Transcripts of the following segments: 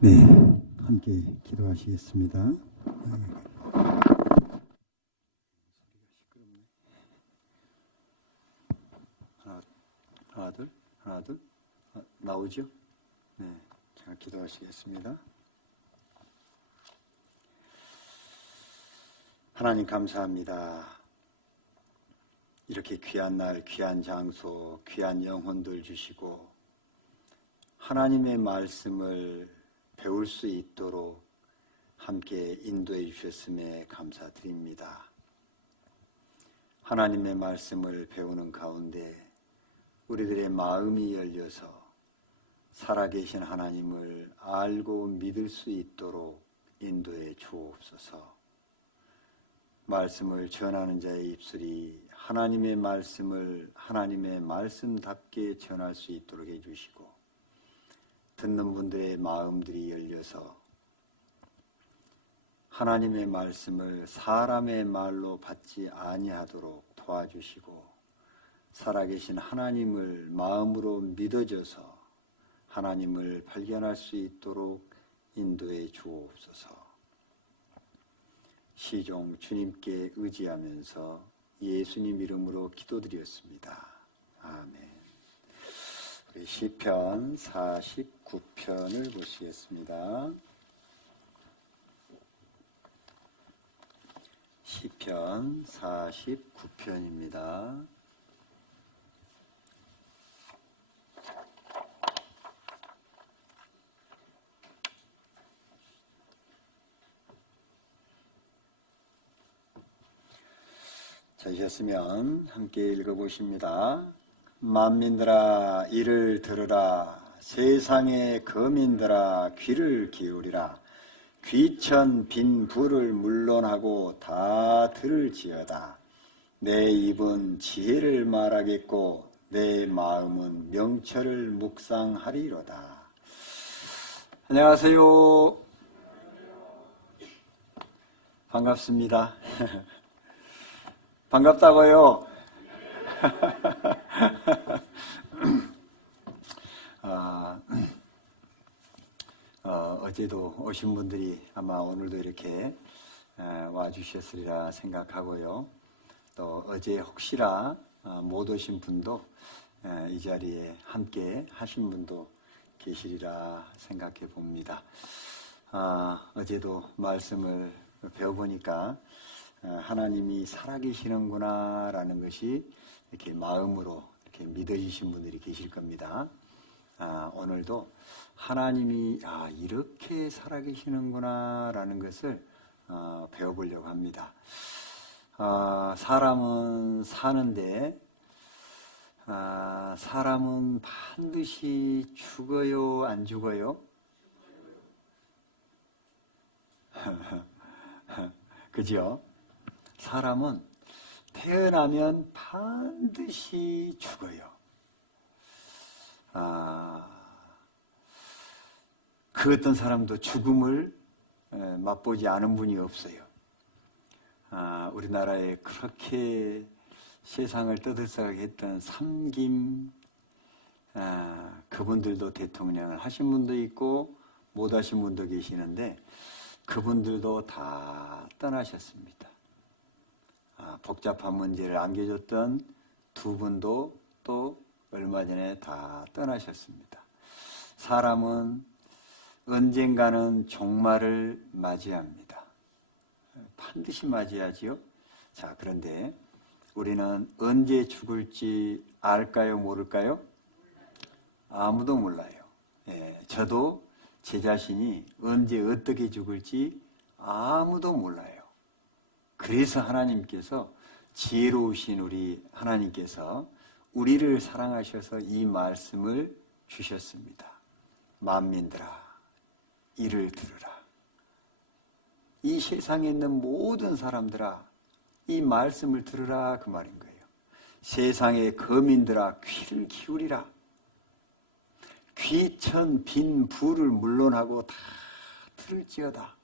네, 함께 기도하시겠습니다. 하나, 둘. 나오죠? 네, 자, 기도하시겠습니다. 하나님 감사합니다. 이렇게 귀한 날, 귀한 장소, 귀한 영혼들 주시고 하나님의 말씀을 배울 수 있도록 함께 인도해 주셨음에 감사드립니다. 하나님의 말씀을 배우는 가운데 우리들의 마음이 열려서 살아계신 하나님을 알고 믿을 수 있도록 인도해 주옵소서. 말씀을 전하는 자의 입술이 하나님의 말씀을 하나님의 말씀답게 전할 수 있도록 해주시고 듣는 분들의 마음들이 열려서 하나님의 말씀을 사람의 말로 받지 아니하도록 도와주시고 살아계신 하나님을 마음으로 믿어져서 하나님을 발견할 수 있도록 인도해 주옵소서. 시종 주님께 의지하면서 예수님 이름으로 기도드렸습니다. 아멘. 우리 시편 49편을 보시겠습니다. 시편 49편입니다. 찾으셨으면 함께 읽어보십니다. 만민들아 이를 들으라. 세상의 거민들아 귀를 기울이라. 귀천 빈 불을 물론하고 다 들을지어다. 내 입은 지혜를 말하겠고 내 마음은 명철을 묵상하리로다. 안녕하세요. 반갑습니다. 반갑다고요. 어제도 오신 분들이 아마 오늘도 이렇게 와주셨으리라 생각하고요. 또 어제 혹시나 못 오신 분도 이 자리에 함께 하신 분도 계시리라 생각해 봅니다. 어제도 말씀을 배워보니까 하나님이 살아계시는구나 라는 것이 이렇게 마음으로 이렇게 믿어지신 분들이 계실 겁니다. 오늘도 하나님이 이렇게 살아계시는구나 라는 것을 배워보려고 합니다. 사람은 사는데 사람은 반드시 죽어요, 안 죽어요? 그죠? 사람은 태어나면 반드시 죽어요. 그 어떤 사람도 죽음을 맛보지 않은 분이 없어요. 우리나라에 그렇게 세상을 떠들썩하게 했던 삼김, 그분들도 대통령을 하신 분도 있고 못 하신 분도 계시는데 그분들도 다 떠나셨습니다. 복잡한 문제를 안겨줬던 두 분도 또 얼마 전에 다 떠나셨습니다. 사람은 언젠가는 종말을 맞이합니다. 반드시 맞이하지요. 자, 그런데 우리는 언제 죽을지 알까요, 모를까요? 아무도 몰라요. 저도 제 자신이 언제 어떻게 죽을지 아무도 몰라요. 그래서 하나님께서 지혜로우신 우리 하나님께서 우리를 사랑하셔서 이 말씀을 주셨습니다. 만민들아 이를 들으라. 이 세상에 있는 모든 사람들아 이 말씀을 들으라 그 말인 거예요. 세상의 거민들아 귀를 기울이라. 귀천 빈 불을 물론하고 다 들을지어다.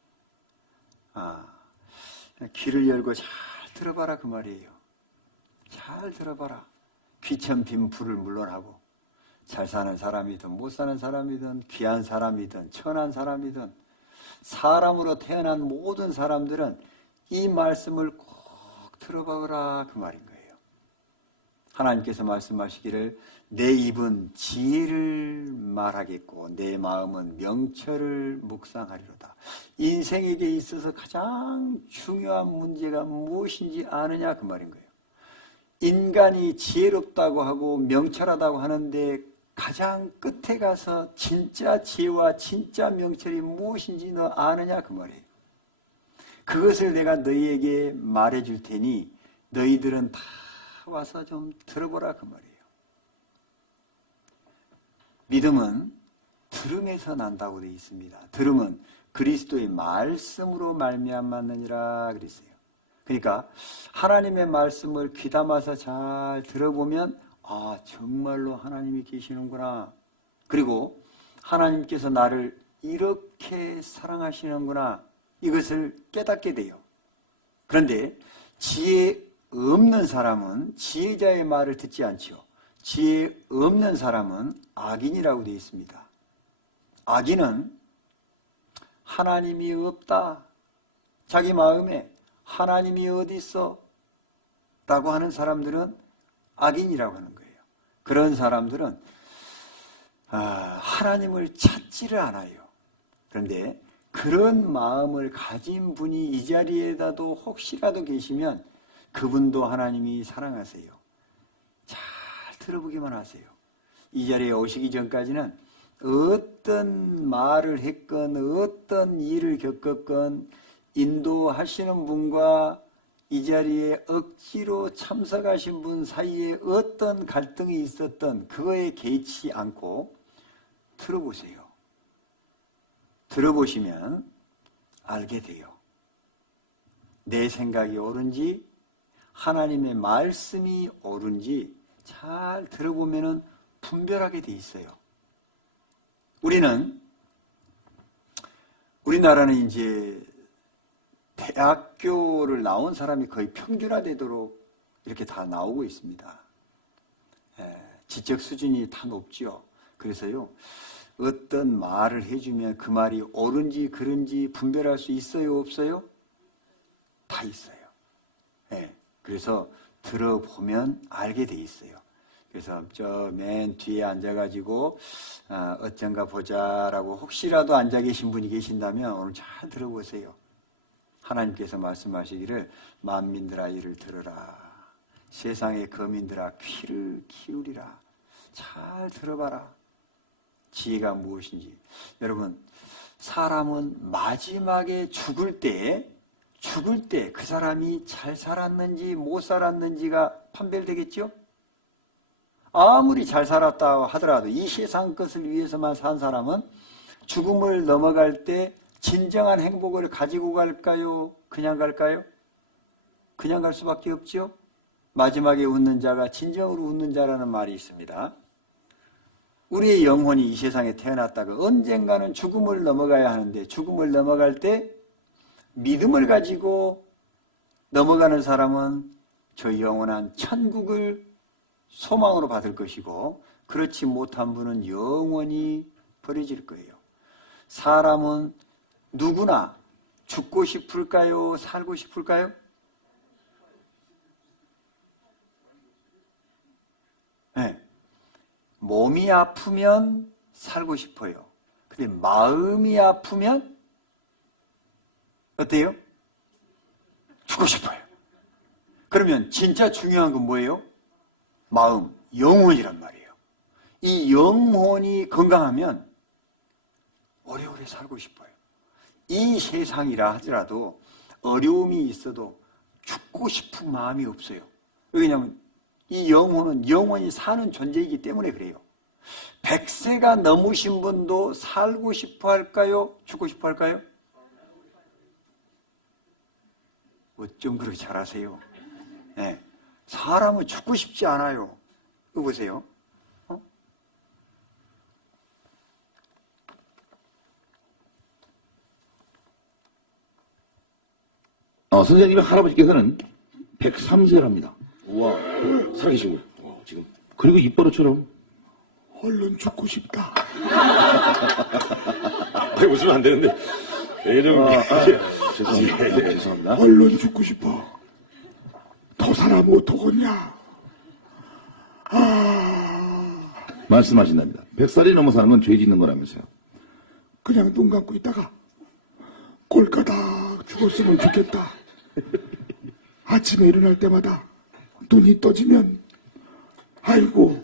귀를 열고 잘 들어봐라 그 말이에요. 잘 들어봐라. 귀천 빈 불을 물론하고 잘 사는 사람이든 못 사는 사람이든 귀한 사람이든 천한 사람이든 사람으로 태어난 모든 사람들은 이 말씀을 꼭 들어보라 그 말인 거예요. 하나님께서 말씀하시기를 내 입은 지혜를 말하겠고 내 마음은 명철을 묵상하리로다. 인생에게 있어서 가장 중요한 문제가 무엇인지 아느냐 그 말인 거예요. 인간이 지혜롭다고 하고 명철하다고 하는데 가장 끝에 가서 진짜 지혜와 진짜 명철이 무엇인지 너 아느냐 그 말이에요. 그것을 내가 너희에게 말해줄 테니 너희들은 다 와서 좀 들어보라 그 말이에요. 믿음은 들음에서 난다고 되어 있습니다. 들음은 그리스도의 말씀으로 말미암았느니라 그랬어요. 그러니까 하나님의 말씀을 귀담아서 잘 들어보면 아 정말로 하나님이 계시는구나. 그리고 하나님께서 나를 이렇게 사랑하시는구나. 이것을 깨닫게 돼요. 그런데 지혜 없는 사람은 지혜자의 말을 듣지 않지요. 지혜 없는 사람은 악인이라고 되어 있습니다. 악인은 하나님이 없다. 자기 마음에 하나님이 어디 있어? 라고 하는 사람들은 악인이라고 하는 거예요. 그런 사람들은 하나님을 찾지를 않아요. 그런데 그런 마음을 가진 분이 이 자리에다도 혹시라도 계시면 그분도 하나님이 사랑하세요. 잘 들어보기만 하세요. 이 자리에 오시기 전까지는 어떤 말을 했건 어떤 일을 겪었건 인도하시는 분과 이 자리에 억지로 참석하신 분 사이에 어떤 갈등이 있었던 그거에 개의치 않고 들어보세요. 들어보시면 알게 돼요. 내 생각이 옳은지 하나님의 말씀이 옳은지 잘 들어보면 분별하게 돼 있어요. 우리나라는 이제 대학교를 나온 사람이 거의 평균화되도록 이렇게 다 나오고 있습니다. 지적 수준이 다 높죠. 그래서요, 어떤 말을 해주면 그 말이 옳은지 그른지 분별할 수 있어요, 없어요? 다 있어요. 그래서 들어보면 알게 돼 있어요. 그래서 저 맨 뒤에 앉아가지고 어쩐가 보자라고 혹시라도 앉아 계신 분이 계신다면 오늘 잘 들어보세요. 하나님께서 말씀하시기를 만민들아 이를 들으라. 세상의 거민들아 귀를 기울이라. 잘 들어봐라. 지혜가 무엇인지. 여러분, 사람은 마지막에 죽을 때 그 사람이 잘 살았는지 못 살았는지가 판별되겠죠? 아무리 잘 살았다 하더라도 이 세상 것을 위해서만 산 사람은 죽음을 넘어갈 때 진정한 행복을 가지고 갈까요? 그냥 갈까요? 그냥 갈 수밖에 없죠? 마지막에 웃는 자가 진정으로 웃는 자라는 말이 있습니다. 우리의 영혼이 이 세상에 태어났다가 언젠가는 죽음을 넘어가야 하는데 죽음을 넘어갈 때 믿음을 가지고 넘어가는 사람은 저 영원한 천국을 소망으로 받을 것이고 그렇지 못한 분은 영원히 버려질 거예요. 사람은 누구나 죽고 싶을까요? 살고 싶을까요? 네. 몸이 아프면 살고 싶어요. 근데 마음이 아프면 어때요? 죽고 싶어요. 그러면 진짜 중요한 건 뭐예요? 마음, 영혼이란 말이에요. 이 영혼이 건강하면 오래오래 살고 싶어요. 이 세상이라 하더라도 어려움이 있어도 죽고 싶은 마음이 없어요. 왜냐하면 이 영혼은 영원히 사는 존재이기 때문에 그래요. 100세가 넘으신 분도 살고 싶어 할까요? 죽고 싶어 할까요? 어쩜 그렇게 잘하세요? 네. 사람은 죽고 싶지 않아요. 이거 보세요. 선생님의 할아버지께서는 103세랍니다. 우와, 살아계시고 지금. 그리고 입버릇처럼 얼른 죽고 싶다. 아니, 웃으면 안 되는데. 이게 좀. 죄송합니다. 죄송합니다. 얼른 죽고 싶어. 더 살아 못하겠냐? 말씀하신답니다. 100살이 넘어 사는 건 죄 짓는 거라면서요. 그냥 눈 감고 있다가 꼴까닥 죽었으면 좋겠다. 아침에 일어날 때마다 눈이 떠지면 아이고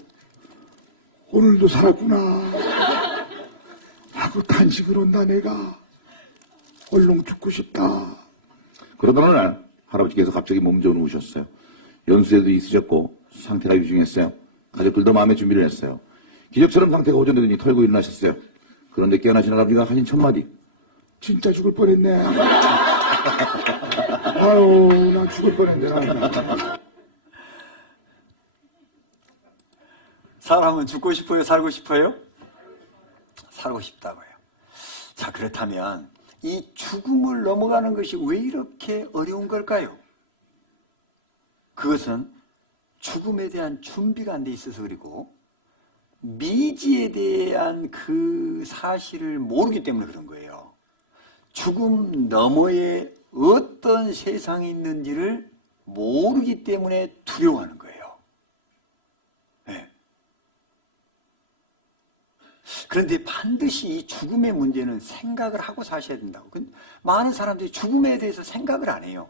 오늘도 살았구나 하고 탄식을 한다. 내가 얼른 죽고 싶다. 그러던 어느 날 할아버지께서 갑자기 몸 좋은 오셨어요. 연세도 있으셨고 상태가 유중했어요. 가족들도 마음의 준비를 했어요. 기적처럼 상태가 호전되더니 털고 일어나셨어요. 그런데 깨어나신 할아버지가 하신 첫마디. 진짜 죽을 뻔했네. 아유 나 죽을 뻔했네. 사람은 죽고 싶어요? 살고 싶어요? 살고 싶다고요. 자, 그렇다면 이 죽음을 넘어가는 것이 왜 이렇게 어려운 걸까요? 그것은 죽음에 대한 준비가 안 돼 있어서 그리고 미지에 대한 그 사실을 모르기 때문에 그런 거예요. 죽음 너머에 어떤 세상이 있는지를 모르기 때문에 두려워하는 거예요. 네. 그런데 반드시 이 죽음의 문제는 생각을 하고 사셔야 된다고. 많은 사람들이 죽음에 대해서 생각을 안 해요.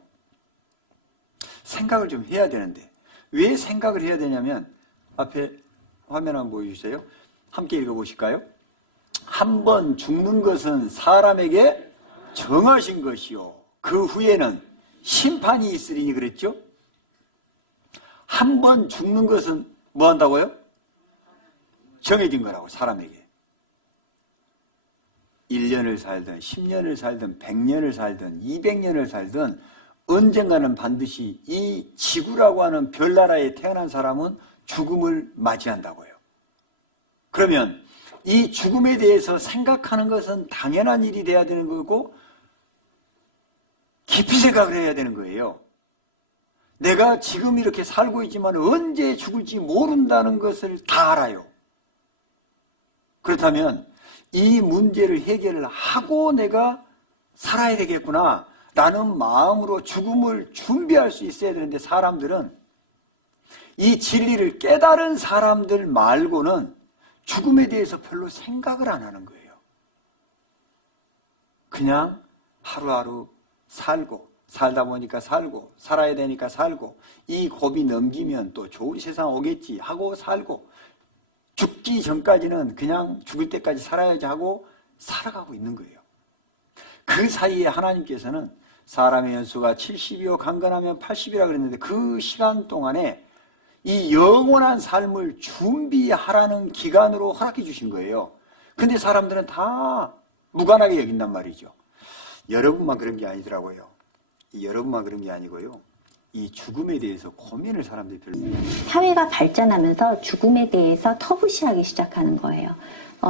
생각을 좀 해야 되는데 왜 생각을 해야 되냐면 앞에 화면 한번 보여주세요. 함께 읽어보실까요? 한 번 죽는 것은 사람에게 정하신 것이요 그 후에는 심판이 있으리니 그랬죠? 한 번 죽는 것은 뭐 한다고요? 정해진 거라고. 사람에게 1년을 살든 10년을 살든 100년을 살든 200년을 살든 언젠가는 반드시 이 지구라고 하는 별나라에 태어난 사람은 죽음을 맞이한다고요. 그러면 이 죽음에 대해서 생각하는 것은 당연한 일이 돼야 되는 거고 깊이 생각을 해야 되는 거예요. 내가 지금 이렇게 살고 있지만 언제 죽을지 모른다는 것을 다 알아요. 그렇다면 이 문제를 해결을 하고 내가 살아야 되겠구나 라는 마음으로 죽음을 준비할 수 있어야 되는데 사람들은 이 진리를 깨달은 사람들 말고는 죽음에 대해서 별로 생각을 안 하는 거예요. 그냥 하루하루 살고 살다 보니까 살고 살아야 되니까 살고 이 고비 넘기면 또 좋은 세상 오겠지 하고 살고 죽기 전까지는 그냥 죽을 때까지 살아야지 하고 살아가고 있는 거예요. 그 사이에 하나님께서는 사람의 연수가 70이요 강건하면 80이라 그랬는데 그 시간 동안에 이 영원한 삶을 준비하라는 기간으로 허락해 주신 거예요. 근데 사람들은 다 무관하게 여긴단 말이죠. 여러분만 그런 게 아니더라고요. 여러분만 그런 게 아니고요. 이 죽음에 대해서 고민을 사람들이 별로. 사회가 발전하면서 죽음에 대해서 터부시하기 시작하는 거예요.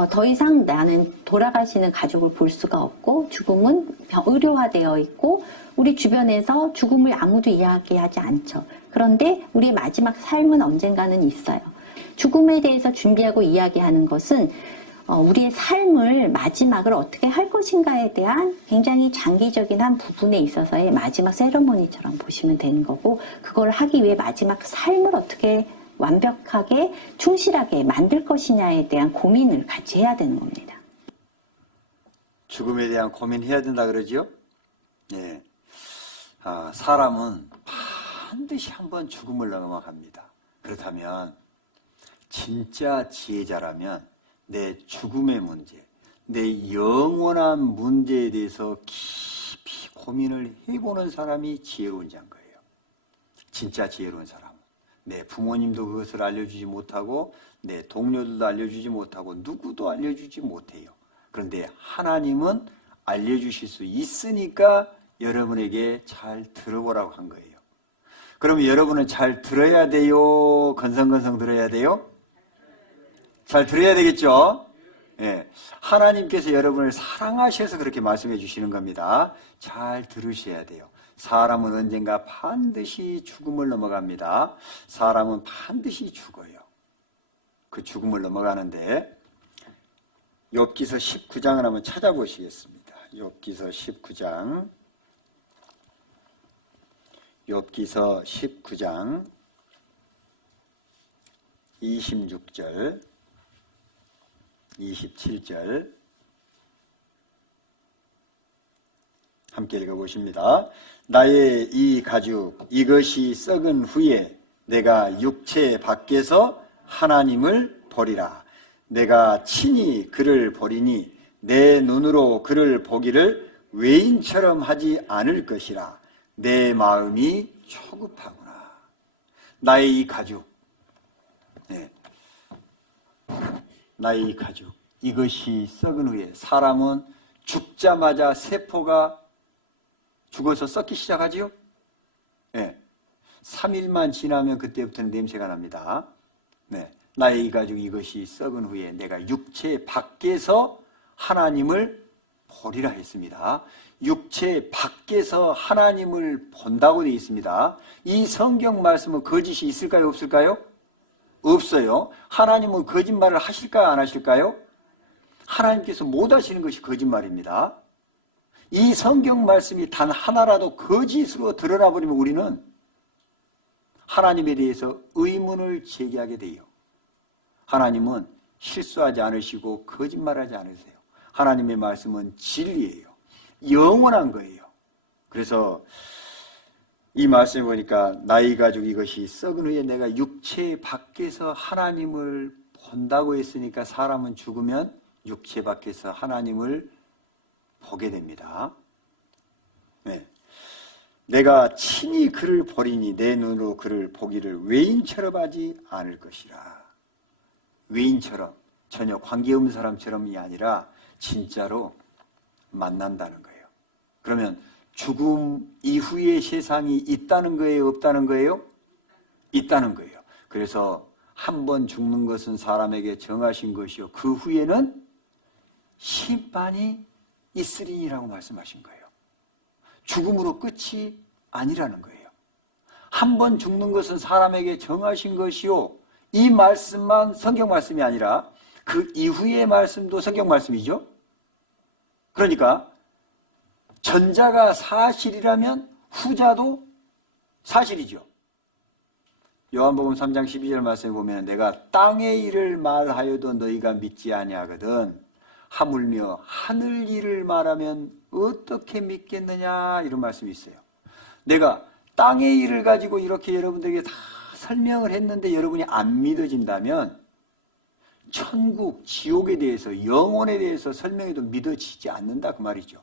더 이상 나는 돌아가시는 가족을 볼 수가 없고 죽음은 의료화되어 있고 우리 주변에서 죽음을 아무도 이야기하지 않죠. 그런데 우리의 마지막 삶은 언젠가는 있어요. 죽음에 대해서 준비하고 이야기하는 것은 우리의 삶을 마지막을 어떻게 할 것인가에 대한 굉장히 장기적인 한 부분에 있어서의 마지막 세레모니처럼 보시면 되는 거고 그걸 하기 위해 마지막 삶을 어떻게 완벽하게 충실하게 만들 것이냐에 대한 고민을 같이 해야 되는 겁니다. 죽음에 대한 고민해야 된다 그러죠? 예. 사람은 반드시 한번 죽음을 넘어갑니다. 그렇다면 진짜 지혜자라면 내 죽음의 문제, 내 영원한 문제에 대해서 깊이 고민을 해보는 사람이 지혜로운 자인 거예요. 진짜 지혜로운 사람. 내 부모님도 그것을 알려주지 못하고 내 동료들도 알려주지 못하고 누구도 알려주지 못해요. 그런데 하나님은 알려주실 수 있으니까 여러분에게 잘 들어보라고 한 거예요. 그러면 여러분은 잘 들어야 돼요? 건성건성 들어야 돼요? 잘 들어야 되겠죠? 예. 하나님께서 여러분을 사랑하셔서 그렇게 말씀해 주시는 겁니다. 잘 들으셔야 돼요. 사람은 언젠가 반드시 죽음을 넘어갑니다. 사람은 반드시 죽어요. 그 죽음을 넘어가는데 욥기서 19장을 한번 찾아보시겠습니다. 욥기서 19장, 욥기서 19장 26절, 27절 함께 읽어보십니다. 나의 이 가죽 이것이 썩은 후에 내가 육체 밖에서 하나님을 보리라. 내가 친히 그를 보리니 내 눈으로 그를 보기를 외인처럼 하지 않을 것이라. 내 마음이 초급하구나. 나의 이 가죽, 나의 이 가죽 이것이 썩은 후에, 사람은 죽자마자 세포가 죽어서 썩기 시작하지요? 3일만 지나면 그때부터는 냄새가 납니다. 나의 이 가죽 이것이 썩은 후에 내가 육체 밖에서 하나님을 보리라 했습니다. 육체 밖에서 하나님을 본다고 되어 있습니다. 이 성경 말씀은 거짓이 있을까요? 없을까요? 없어요. 하나님은 거짓말을 하실까요? 안 하실까요? 하나님께서 못 하시는 것이 거짓말입니다. 이 성경 말씀이 단 하나라도 거짓으로 드러나 버리면 우리는 하나님에 대해서 의문을 제기하게 돼요. 하나님은 실수하지 않으시고 거짓말하지 않으세요. 하나님의 말씀은 진리예요. 영원한 거예요. 그래서 이 말씀을 보니까 나의 가죽 이것이 썩은 후에 내가 육체 밖에서 하나님을 본다고 했으니까 사람은 죽으면 육체 밖에서 하나님을 보게 됩니다. 내가 친히 그를 보리니 내 눈으로 그를 보기를 외인처럼 하지 않을 것이라. 외인처럼, 전혀 관계없는 사람처럼이 아니라 진짜로 만난다는 거예요. 그러면 죽음 이후의 세상이 있다는 거예요? 없다는 거예요? 있다는 거예요. 그래서 한 번 죽는 것은 사람에게 정하신 것이요 그 후에는 심판이 있으리라고 말씀하신 거예요. 죽음으로 끝이 아니라는 거예요. 한 번 죽는 것은 사람에게 정하신 것이요, 이 말씀만 성경 말씀이 아니라 그 이후의 말씀도 성경 말씀이죠. 그러니까 전자가 사실이라면 후자도 사실이죠. 요한복음 3장 12절 말씀에 보면 내가 땅의 일을 말하여도 너희가 믿지 아니하거든 하물며 하늘 일을 말하면 어떻게 믿겠느냐, 이런 말씀이 있어요. 내가 땅의 일을 가지고 이렇게 여러분들에게 다 설명을 했는데 여러분이 안 믿어진다면 천국, 지옥에 대해서, 영혼에 대해서 설명해도 믿어지지 않는다 그 말이죠.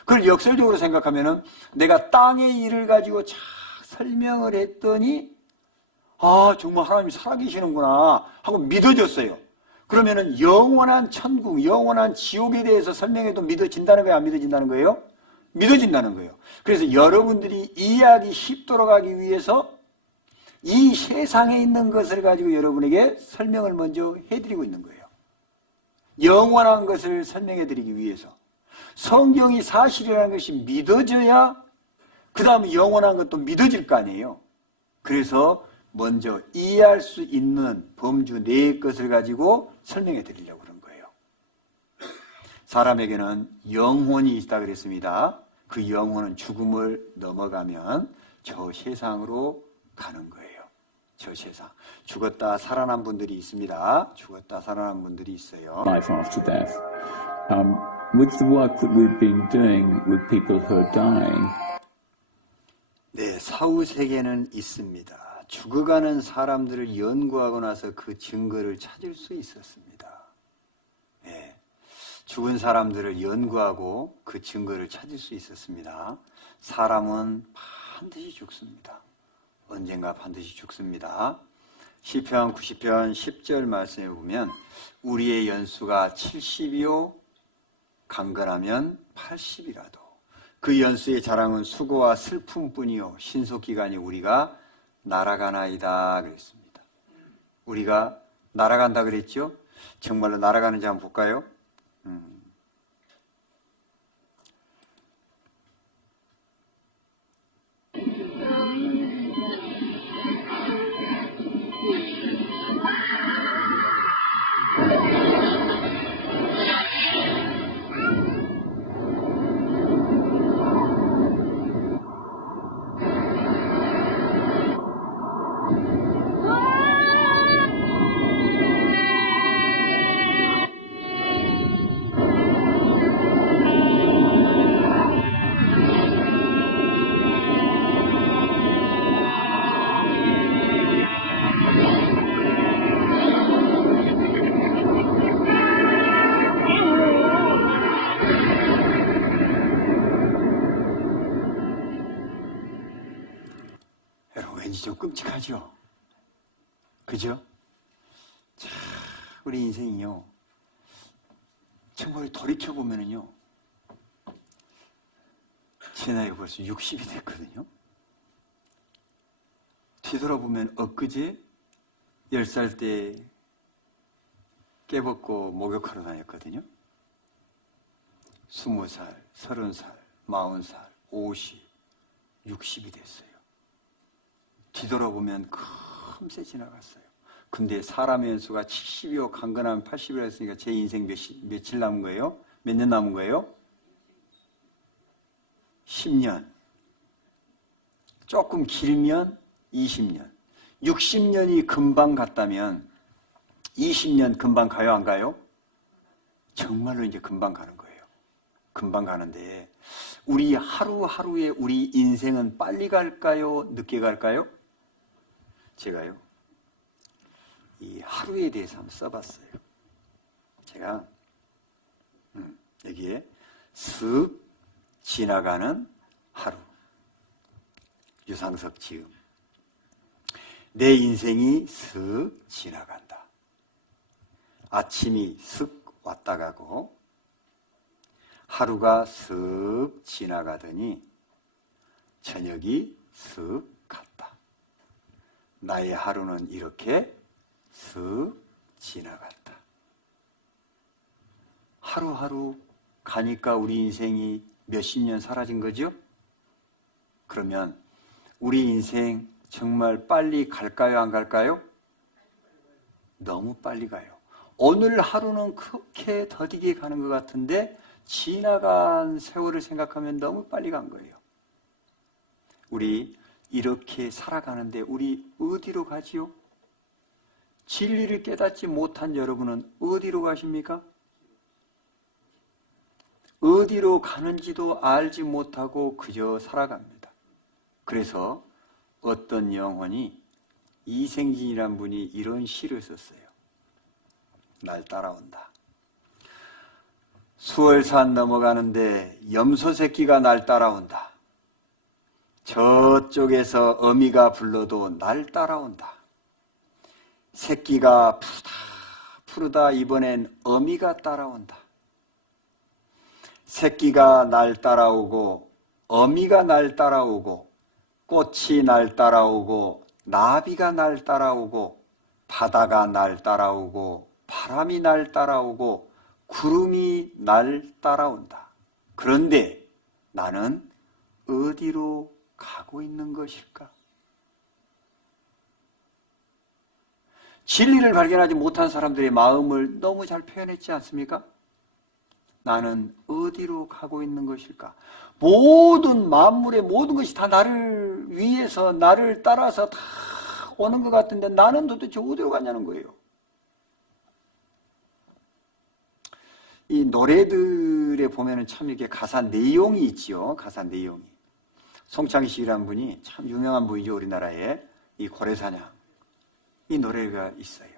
그걸 역설적으로 생각하면은 내가 땅의 일을 가지고 쫙 설명을 했더니 아, 정말 하나님이 살아계시는구나 하고 믿어졌어요. 그러면은 영원한 천국, 영원한 지옥에 대해서 설명해도 믿어진다는 거예요? 안 믿어진다는 거예요? 믿어진다는 거예요. 그래서 여러분들이 이해하기 쉽도록 하기 위해서 이 세상에 있는 것을 가지고 여러분에게 설명을 먼저 해드리고 있는 거예요. 영원한 것을 설명해드리기 위해서. 성경이 사실이라는 것이 믿어져야 그 다음에 영원한 것도 믿어질 거 아니에요. 그래서 먼저 이해할 수 있는 범주 네 것을 가지고 설명해 드리려고 그런 거예요. 사람에게는 영혼이 있다 그랬습니다. 그 영혼은 죽음을 넘어가면 저 세상으로 가는 거예요. 저 세상. 죽었다 살아난 분들이 있습니다. 죽었다 살아난 분들이 있어요. Life after death. With the work that we've been doing with people who are dying, 네, 사후 세계는 있습니다. 죽어가는 사람들을 연구하고 나서 그 증거를 찾을 수 있었습니다. 네, 죽은 사람들을 연구하고 그 증거를 찾을 수 있었습니다. 사람은 반드시 죽습니다. 언젠가 반드시 죽습니다. 시편 90편 10절 말씀에 보면 우리의 연수가 70이요 강건하면 80이라도 그 연수의 자랑은 수고와 슬픔뿐이요 신속기간이 우리가 날아가나이다 그랬습니다. 우리가 날아간다 그랬죠? 정말로 날아가는지 한번 볼까요? 왠지 좀 끔찍하죠? 그죠? 자, 우리 인생이요. 정말 돌이켜보면은요. 제 나이가 벌써 60이 됐거든요. 뒤돌아보면 엊그제 10살 때 깨벗고 목욕하러 다녔거든요. 20살, 30살, 40살, 50, 60이 됐어요. 뒤돌아보면 금세 지나갔어요. 근데 사람의 연수가 70이요, 강건하면 80이라 했으니까 제 인생 며칠 남은 거예요? 몇 년 남은 거예요? 10년. 조금 길면 20년. 60년이 금방 갔다면 20년 금방 가요, 안 가요? 정말로 이제 금방 가는 거예요. 금방 가는데 우리 하루하루의 우리 인생은 빨리 갈까요? 늦게 갈까요? 제가요, 이 하루에 대해서 한번 써봤어요. 제가 여기에 쓱 지나가는 하루, 유상석 지음. 내 인생이 쓱 지나간다. 아침이 쓱 왔다 가고 하루가 쓱 지나가더니 저녁이 쓱 갔다. 나의 하루는 이렇게 쓱 지나갔다. 하루하루 가니까 우리 인생이 몇십 년 사라진 거죠? 그러면 우리 인생 정말 빨리 갈까요, 안 갈까요? 너무 빨리 가요. 오늘 하루는 그렇게 더디게 가는 것 같은데 지나간 세월을 생각하면 너무 빨리 간 거예요. 우리 이렇게 살아가는데 우리 어디로 가지요? 진리를 깨닫지 못한 여러분은 어디로 가십니까? 어디로 가는지도 알지 못하고 그저 살아갑니다. 그래서 어떤 영혼이 이생진이란 분이 이런 시를 썼어요. 날 따라온다. 수월산 넘어가는데 염소 새끼가 날 따라온다. 저쪽에서 어미가 불러도 날 따라온다. 새끼가 푸르다 이번엔 어미가 따라온다. 새끼가 날 따라오고 어미가 날 따라오고 꽃이 날 따라오고 나비가 날 따라오고 바다가 날 따라오고 바람이 날 따라오고 구름이 날 따라온다. 그런데 나는 어디로 가고 있는 것일까? 진리를 발견하지 못한 사람들의 마음을 너무 잘 표현했지 않습니까? 나는 어디로 가고 있는 것일까? 모든 만물의 모든 것이 다 나를 위해서 나를 따라서 다 오는 것 같은데 나는 도대체 어디로 가냐는 거예요. 이 노래들에 보면은 참 이렇게 가사 내용이 있지요. 가사 내용이. 송창식이라는 분이 참 유명한 분이죠. 우리나라에. 이 고래사냥. 이 노래가 있어요.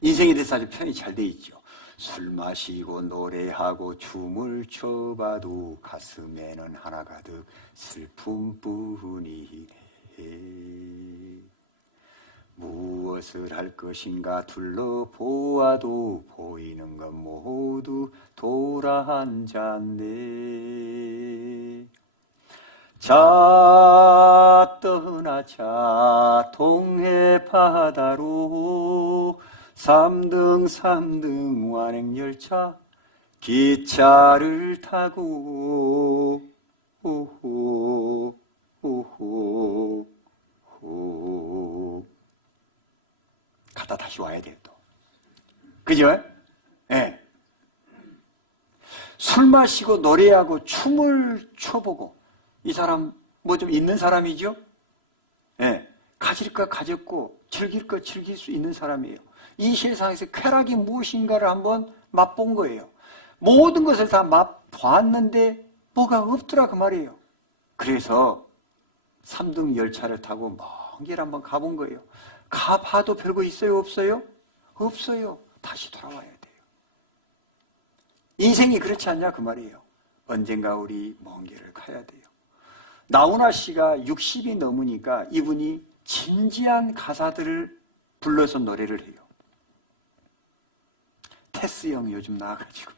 인생에 대해서 아주 표현이 잘 돼 있죠. 술 마시고 노래하고 춤을 춰봐도 가슴에는 하나 가득 슬픔뿐이네. 무엇을 할 것인가 둘러보아도 보이는 건 모두 돌아앉았네. 자 떠나자 동해 바다로 3등 완행열차 기차를 타고 호호 호호 호 갔다 다시 와야 돼요 또. 그죠? 예. 네. 술 마시고 노래하고 춤을 춰보고 이 사람 뭐 좀 있는 사람이죠? 예. 네. 가질 거 가졌고 즐길 거 즐길 수 있는 사람이에요. 이 세상에서 쾌락이 무엇인가를 한번 맛본 거예요. 모든 것을 다 맛봤는데 뭐가 없더라 그 말이에요. 그래서 3등 열차를 타고 먼 길 한번 가본 거예요. 가봐도 별거 있어요? 없어요? 없어요. 다시 돌아와야 돼요. 인생이 그렇지 않냐 그 말이에요. 언젠가 우리 먼 길을 가야 돼요. 나훈아 씨가 60이 넘으니까 이분이 진지한 가사들을 불러서 노래를 해요. 테스 형 요즘 나와가지고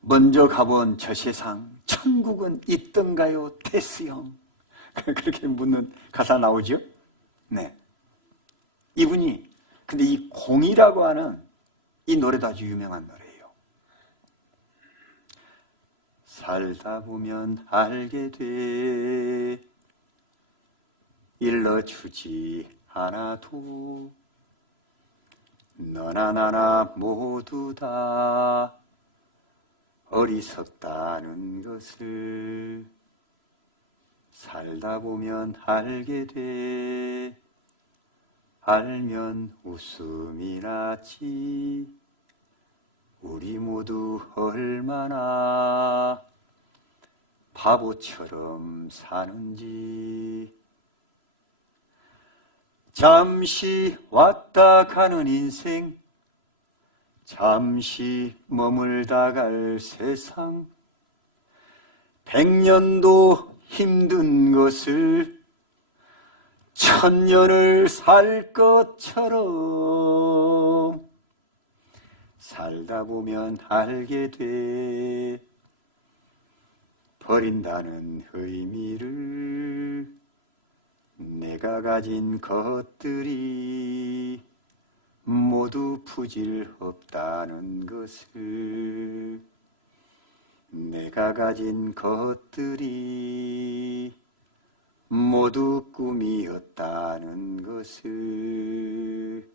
먼저 가본 저 세상 천국은 있던가요 테스 형 그렇게 묻는 가사 나오죠. 네, 이분이 근데 이 공이라고 하는 이 노래도 아주 유명한 노래예요. 살다 보면 알게 돼 일러주지 않아도 너나 나나 모두 다 어리석다는 것을 살다 보면 알게 돼 알면 웃음이 나지 우리 모두 얼마나 바보처럼 사는지 잠시 왔다 가는 인생 잠시 머물다 갈 세상 100년도 힘든 것을 1000년을 살 것처럼 살다 보면 알게 돼 버린다는 의미를 내가 가진 것들이 모두 부질없다는 것을 내가 가진 것들이 모두 꿈이었다는 것을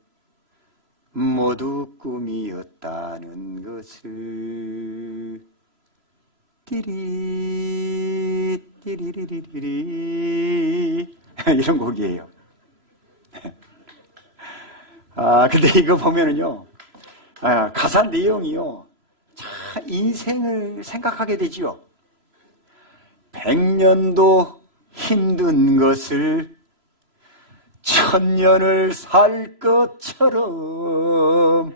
모두 꿈이었다는 것을 띠리 띠리리리리 이런 곡이에요. 근데 이거 보면은요, 가사 내용이요, 참 인생을 생각하게 되지요. 100년도 힘든 것을 1000년을 살 것처럼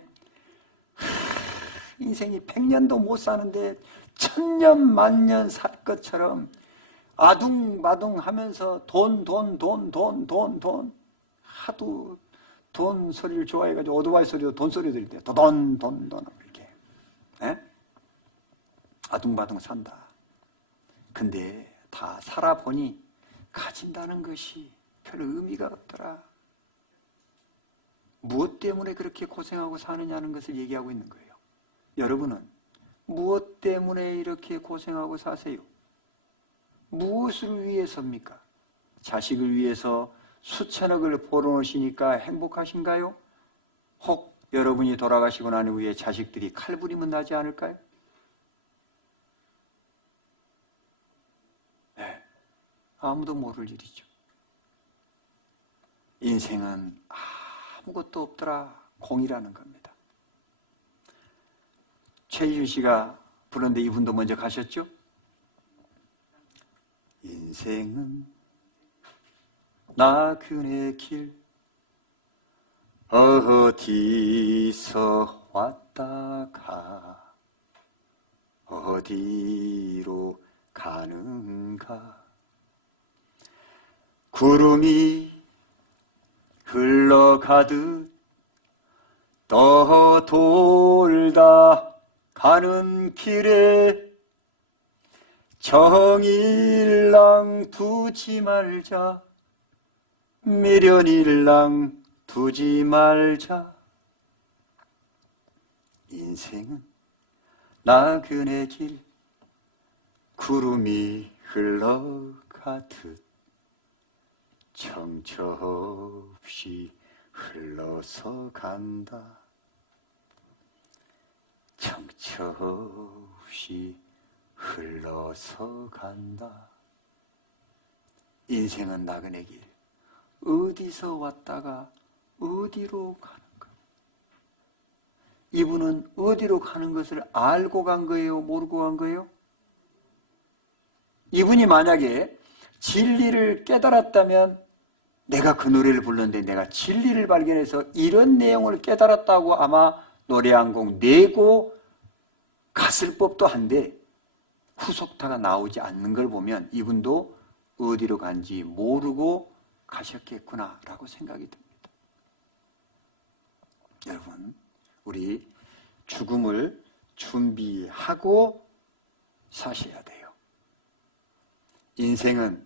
인생이 100년도 못 사는데 1000년 만년 살 것처럼 아둥바둥 하면서 돈 하도 돈 소리를 좋아해가지고 오토바이 소리도 돈 소리 들을 때 돈 이렇게 아둥바둥 산다. 근데 다 살아보니 가진다는 것이 별 의미가 없더라. 무엇 때문에 그렇게 고생하고 사느냐는 것을 얘기하고 있는 거예요. 여러분은 무엇 때문에 이렇게 고생하고 사세요? 무엇을 위해서입니까? 자식을 위해서 수천억을 벌어놓으시니까 행복하신가요? 혹 여러분이 돌아가시고 난 후에 자식들이 칼부림은 나지 않을까요? 네, 아무도 모를 일이죠. 인생은 아무것도 없더라, 공이라는 겁니다. 최희준 씨가 부른데 이분도 먼저 가셨죠? 인생은 나그네 길 어디서 왔다가 어디로 가는가 구름이 흘러가듯 떠돌다 가는 길에 정일랑 두지 말자 미련일랑 두지 말자 인생은 나그네 길 구름이 흘러가듯 정처 없이 흘러서 간다 정처 없이 흘러서 간다. 인생은 나그네 길 어디서 왔다가 어디로 가는가. 이분은 어디로 가는 것을 알고 간 거예요? 모르고 간 거예요? 이분이 만약에 진리를 깨달았다면 내가 그 노래를 불렀는데 내가 진리를 발견해서 이런 내용을 깨달았다고 아마 노래 한 곡 내고 갔을 법도 한데 후속타가 나오지 않는 걸 보면 이분도 어디로 간지 모르고 가셨겠구나라고 생각이 듭니다. 여러분, 우리 죽음을 준비하고 사셔야 돼요. 인생은,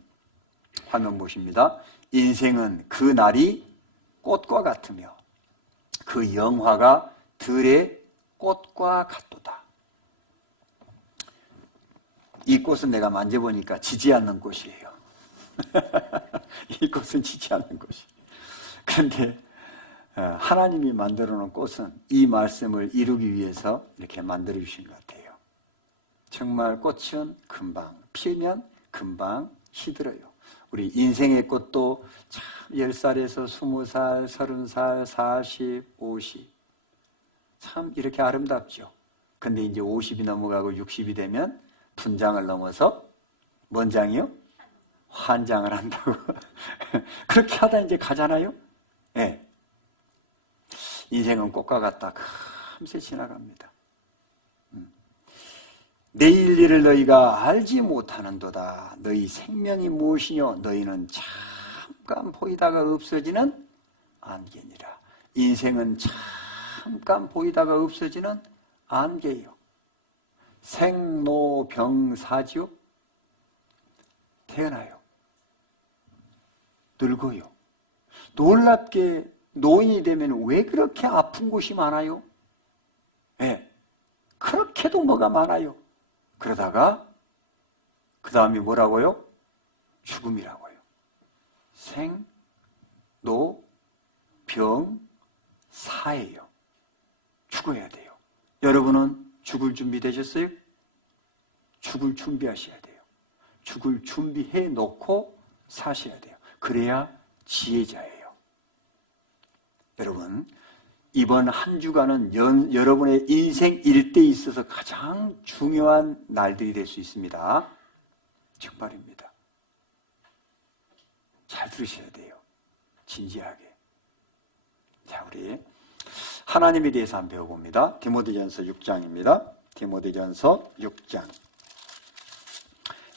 화면 보십니다. 인생은 그 날이 꽃과 같으며 그 영화가 들의 꽃과 같도다. 이 꽃은 내가 만져보니까 지지 않는 꽃이에요. 이 꽃은 지지 않는 꽃이에요. 그런데 하나님이 만들어 놓은 꽃은 이 말씀을 이루기 위해서 이렇게 만들어 주신 것 같아요. 정말 꽃은 금방 피면 금방 시들어요. 우리 인생의 꽃도 참 10살에서 20살, 30살, 40, 50 참 이렇게 아름답죠. 근데 이제 50이 넘어가고 60이 되면 분장을 넘어서 뭔 장이요? 환장을 한다고. 그렇게 하다 이제 가잖아요. 네. 인생은 꽃과 같다. 금세 지나갑니다. 내일 일을 너희가 알지 못하는도다. 너희 생명이 무엇이뇨? 너희는 잠깐 보이다가 없어지는 안개니라. 인생은 잠깐 보이다가 없어지는 안개요. 생로병사지요. 태어나요. 늙어요. 놀랍게 노인이 되면 왜 그렇게 아픈 곳이 많아요? 네. 그렇게도 뭐가 많아요. 그러다가 그 다음이 뭐라고요? 죽음이라고요. 생, 노, 병, 사예요. 죽어야 돼요. 여러분은 죽을 준비 되셨어요? 죽을 준비하셔야 돼요. 죽을 준비해 놓고 사셔야 돼요. 그래야 지혜자예요. 여러분, 이번 한 주간은 여러분의 인생 일대에 있어서 가장 중요한 날들이 될 수 있습니다. 정말입니다. 잘 들으셔야 돼요. 진지하게. 자, 우리 하나님에 대해서 한번 배워봅니다. 디모데전서 6장입니다. 디모데전서 6장.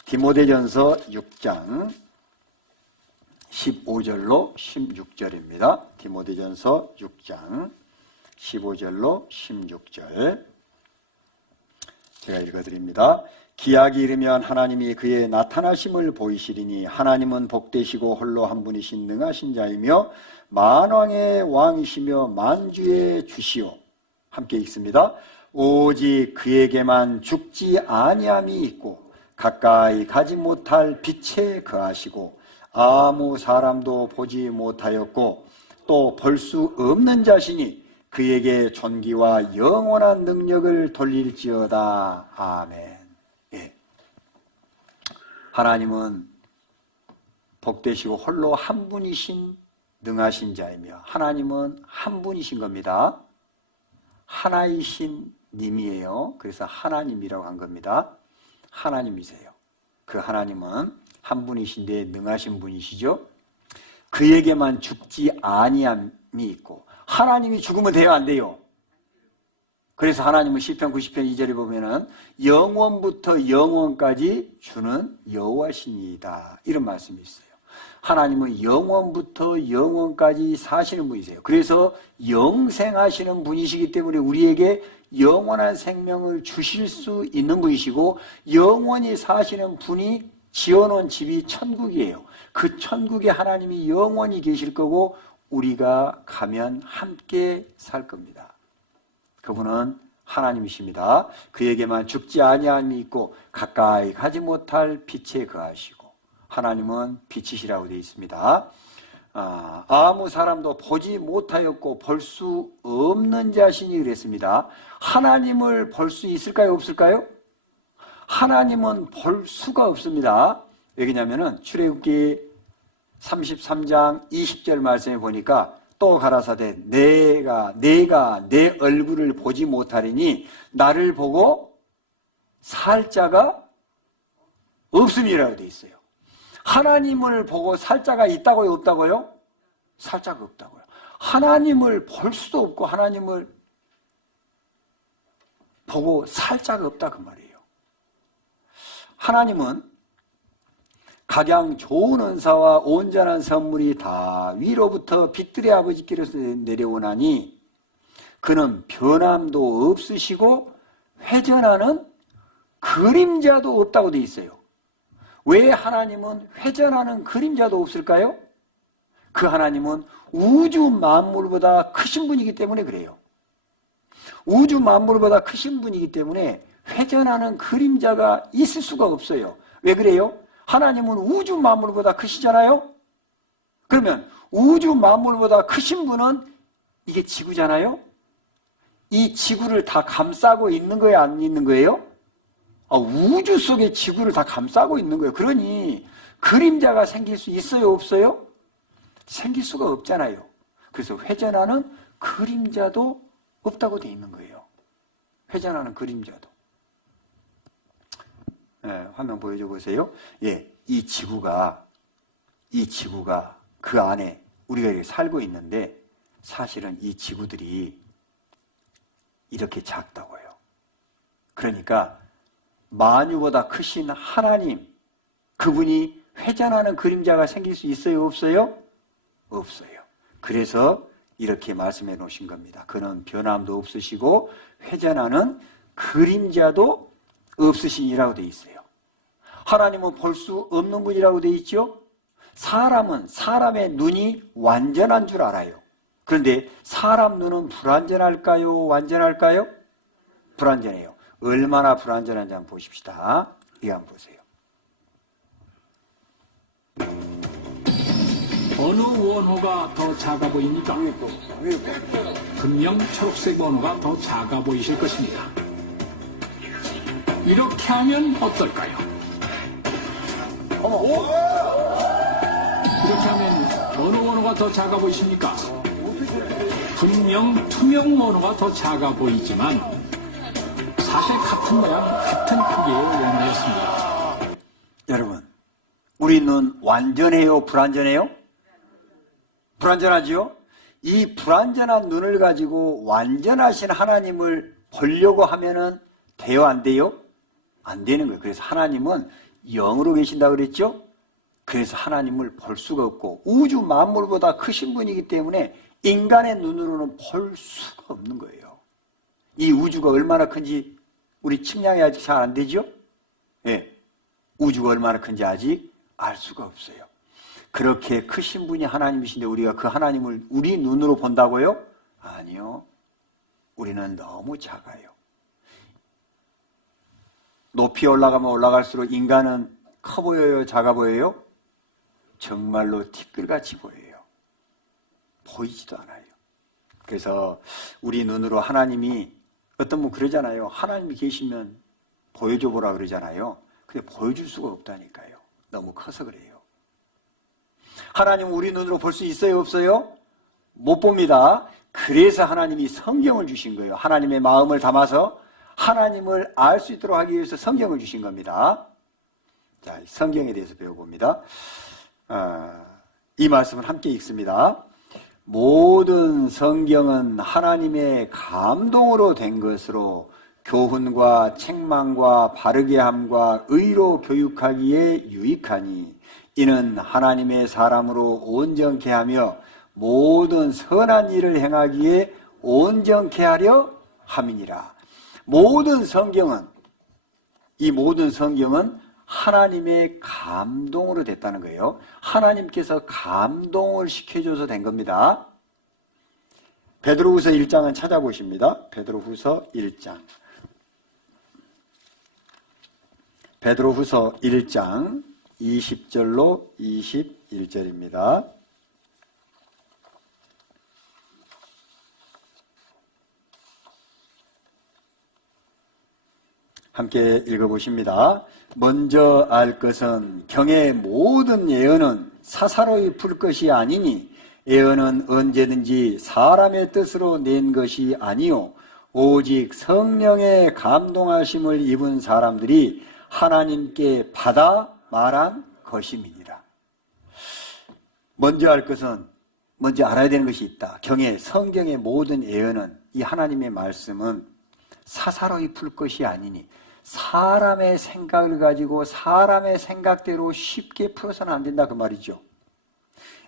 디모데전서 6장 15절로 16절입니다. 디모데전서 6장 15절로 16절 제가 읽어드립니다. 기약이 이르면 하나님이 그의 나타나심을 보이시리니 하나님은 복되시고 홀로 한 분이신 능하신 자이며 만왕의 왕이시며 만주의 주시오. 함께 읽습니다. 오직 그에게만 죽지 아니함이 있고 가까이 가지 못할 빛에 거하시고 아무 사람도 보지 못하였고 또 볼 수 없는 자신이 그에게 존귀와 영원한 능력을 돌릴지어다. 아멘. 예. 하나님은 복되시고 홀로 한 분이신 능하신 자이며 하나님은 한 분이신 겁니다. 하나이신 님이에요. 그래서 하나님이라고 한 겁니다. 하나님이세요. 그 하나님은 한 분이신데 능하신 분이시죠. 그에게만 죽지 아니함이 있고 하나님이 죽으면 돼요, 안 돼요? 그래서 하나님은 시편 90편 2절에 보면은 영원부터 영원까지 주는 여호와시니이다 이런 말씀이 있어요. 하나님은 영원부터 영원까지 사시는 분이세요. 그래서 영생하시는 분이시기 때문에 우리에게 영원한 생명을 주실 수 있는 분이시고 영원히 사시는 분이 지어놓은 집이 천국이에요. 그 천국에 하나님이 영원히 계실 거고 우리가 가면 함께 살 겁니다. 그분은 하나님이십니다. 그에게만 죽지 아니함이 있고 가까이 가지 못할 빛에 거하시고 하나님은 빛이시라고 되어 있습니다. 아무 사람도 보지 못하였고 볼 수 없는 자신이 그랬습니다. 하나님을 볼 수 있을까요? 없을까요? 하나님은 볼 수가 없습니다. 왜냐하면 출애굽기 33장 20절 말씀에 보니까 또 가라사대 내가 내 얼굴을 보지 못하리니 나를 보고 살 자가 없음이라고 되어 있어요. 하나님을 보고 살 자가 있다고요? 없다고요? 살 자가 없다고요. 하나님을 볼 수도 없고 하나님을 보고 살 자가 없다 그 말이에요. 하나님은 각양 좋은 은사와 온전한 선물이 다 위로부터 빛들의 아버지께로서 내려오나니 그는 변함도 없으시고 회전하는 그림자도 없다고 되어 있어요. 왜 하나님은 회전하는 그림자도 없을까요? 그 하나님은 우주 만물보다 크신 분이기 때문에 그래요. 우주 만물보다 크신 분이기 때문에 회전하는 그림자가 있을 수가 없어요. 왜 그래요? 하나님은 우주 만물보다 크시잖아요? 그러면 우주 만물보다 크신 분은 이게 지구잖아요? 이 지구를 다 감싸고 있는 거예요? 안 있는 거예요? 우주 속에 지구를 다 감싸고 있는 거예요. 그러니 그림자가 생길 수 있어요? 없어요? 생길 수가 없잖아요. 그래서 회전하는 그림자도 없다고 되어 있는 거예요. 회전하는 그림자도. 화면 보여줘 보세요. 이 지구가 그 안에 우리가 이렇게 살고 있는데 사실은 이 지구들이 이렇게 작다고요. 그러니까 만유보다 크신 하나님, 그분이 회전하는 그림자가 생길 수 있어요? 없어요? 없어요. 그래서 이렇게 말씀해 놓으신 겁니다. 그는 변함도 없으시고 회전하는 그림자도 없으시니라고 되어 있어요. 하나님은 볼 수 없는 분이라고 되어 있죠? 사람은 사람의 눈이 완전한 줄 알아요. 그런데 사람 눈은 불완전할까요? 완전할까요? 불완전해요. 얼마나 불완전한지 한번 보십시다. 이거 한번 보세요. 어느 원호가 더 작아 보입니까? 분명 초록색 원호가 더 작아 보이실 것입니다. 이렇게 하면 어떨까요? 이렇게 하면 어느 원호가 더 작아 보이십니까? 분명 투명 원호가 더 작아 보이지만 사실 같은 모양, 같은 크기의 원호였습니다. 여러분, 우리 눈 완전해요? 불완전해요? 불완전하지요? 이 불완전한 눈을 가지고 완전하신 하나님을 보려고 하면은 돼요? 안 돼요? 안 되는 거예요. 그래서 하나님은 영으로 계신다고 그랬죠? 그래서 하나님을 볼 수가 없고 우주 만물보다 크신 분이기 때문에 인간의 눈으로는 볼 수가 없는 거예요. 이 우주가 얼마나 큰지 우리 측량이 아직 잘 안 되죠? 우주가 얼마나 큰지 아직 알 수가 없어요. 그렇게 크신 분이 하나님이신데 우리가 그 하나님을 우리 눈으로 본다고요? 아니요. 우리는 너무 작아요. 높이 올라가면 올라갈수록 인간은 커 보여요? 작아 보여요? 정말로 티끌같이 보여요. 보이지도 않아요. 그래서 우리 눈으로 하나님이 어떤 분 그러잖아요. 하나님이 계시면 보여줘 보라 그러잖아요. 근데 보여줄 수가 없다니까요. 너무 커서 그래요. 하나님 우리 눈으로 볼 수 있어요? 없어요? 못 봅니다. 그래서 하나님이 성경을 주신 거예요. 하나님의 마음을 담아서 하나님을 알 수 있도록 하기 위해서 성경을 주신 겁니다. 자, 성경에 대해서 배워봅니다. 이 말씀을 함께 읽습니다. 모든 성경은 하나님의 감동으로 된 것으로 교훈과 책망과 바르게 함과 의로 교육하기에 유익하니 이는 하나님의 사람으로 온전케 하며 모든 선한 일을 행하기에 온전케 하려 함이니라. 모든 성경은 이 모든 성경은 하나님의 감동으로 됐다는 거예요. 하나님께서 감동을 시켜줘서 된 겁니다. 베드로후서 1장은 찾아보십니다. 베드로후서 1장. 베드로후서 1장 20절로 21절입니다. 함께 읽어보십니다. 먼저 알 것은 경의 모든 예언은 사사로이 풀 것이 아니니 예언은 언제든지 사람의 뜻으로 낸 것이 아니요 오직 성령의 감동하심을 입은 사람들이 하나님께 받아 말한 것임이니라. 먼저 알 것은 먼저 알아야 되는 것이 있다. 경의 성경의 모든 예언은 이 하나님의 말씀은 사사로이 풀 것이 아니니 사람의 생각을 가지고 사람의 생각대로 쉽게 풀어서는 안 된다 그 말이죠.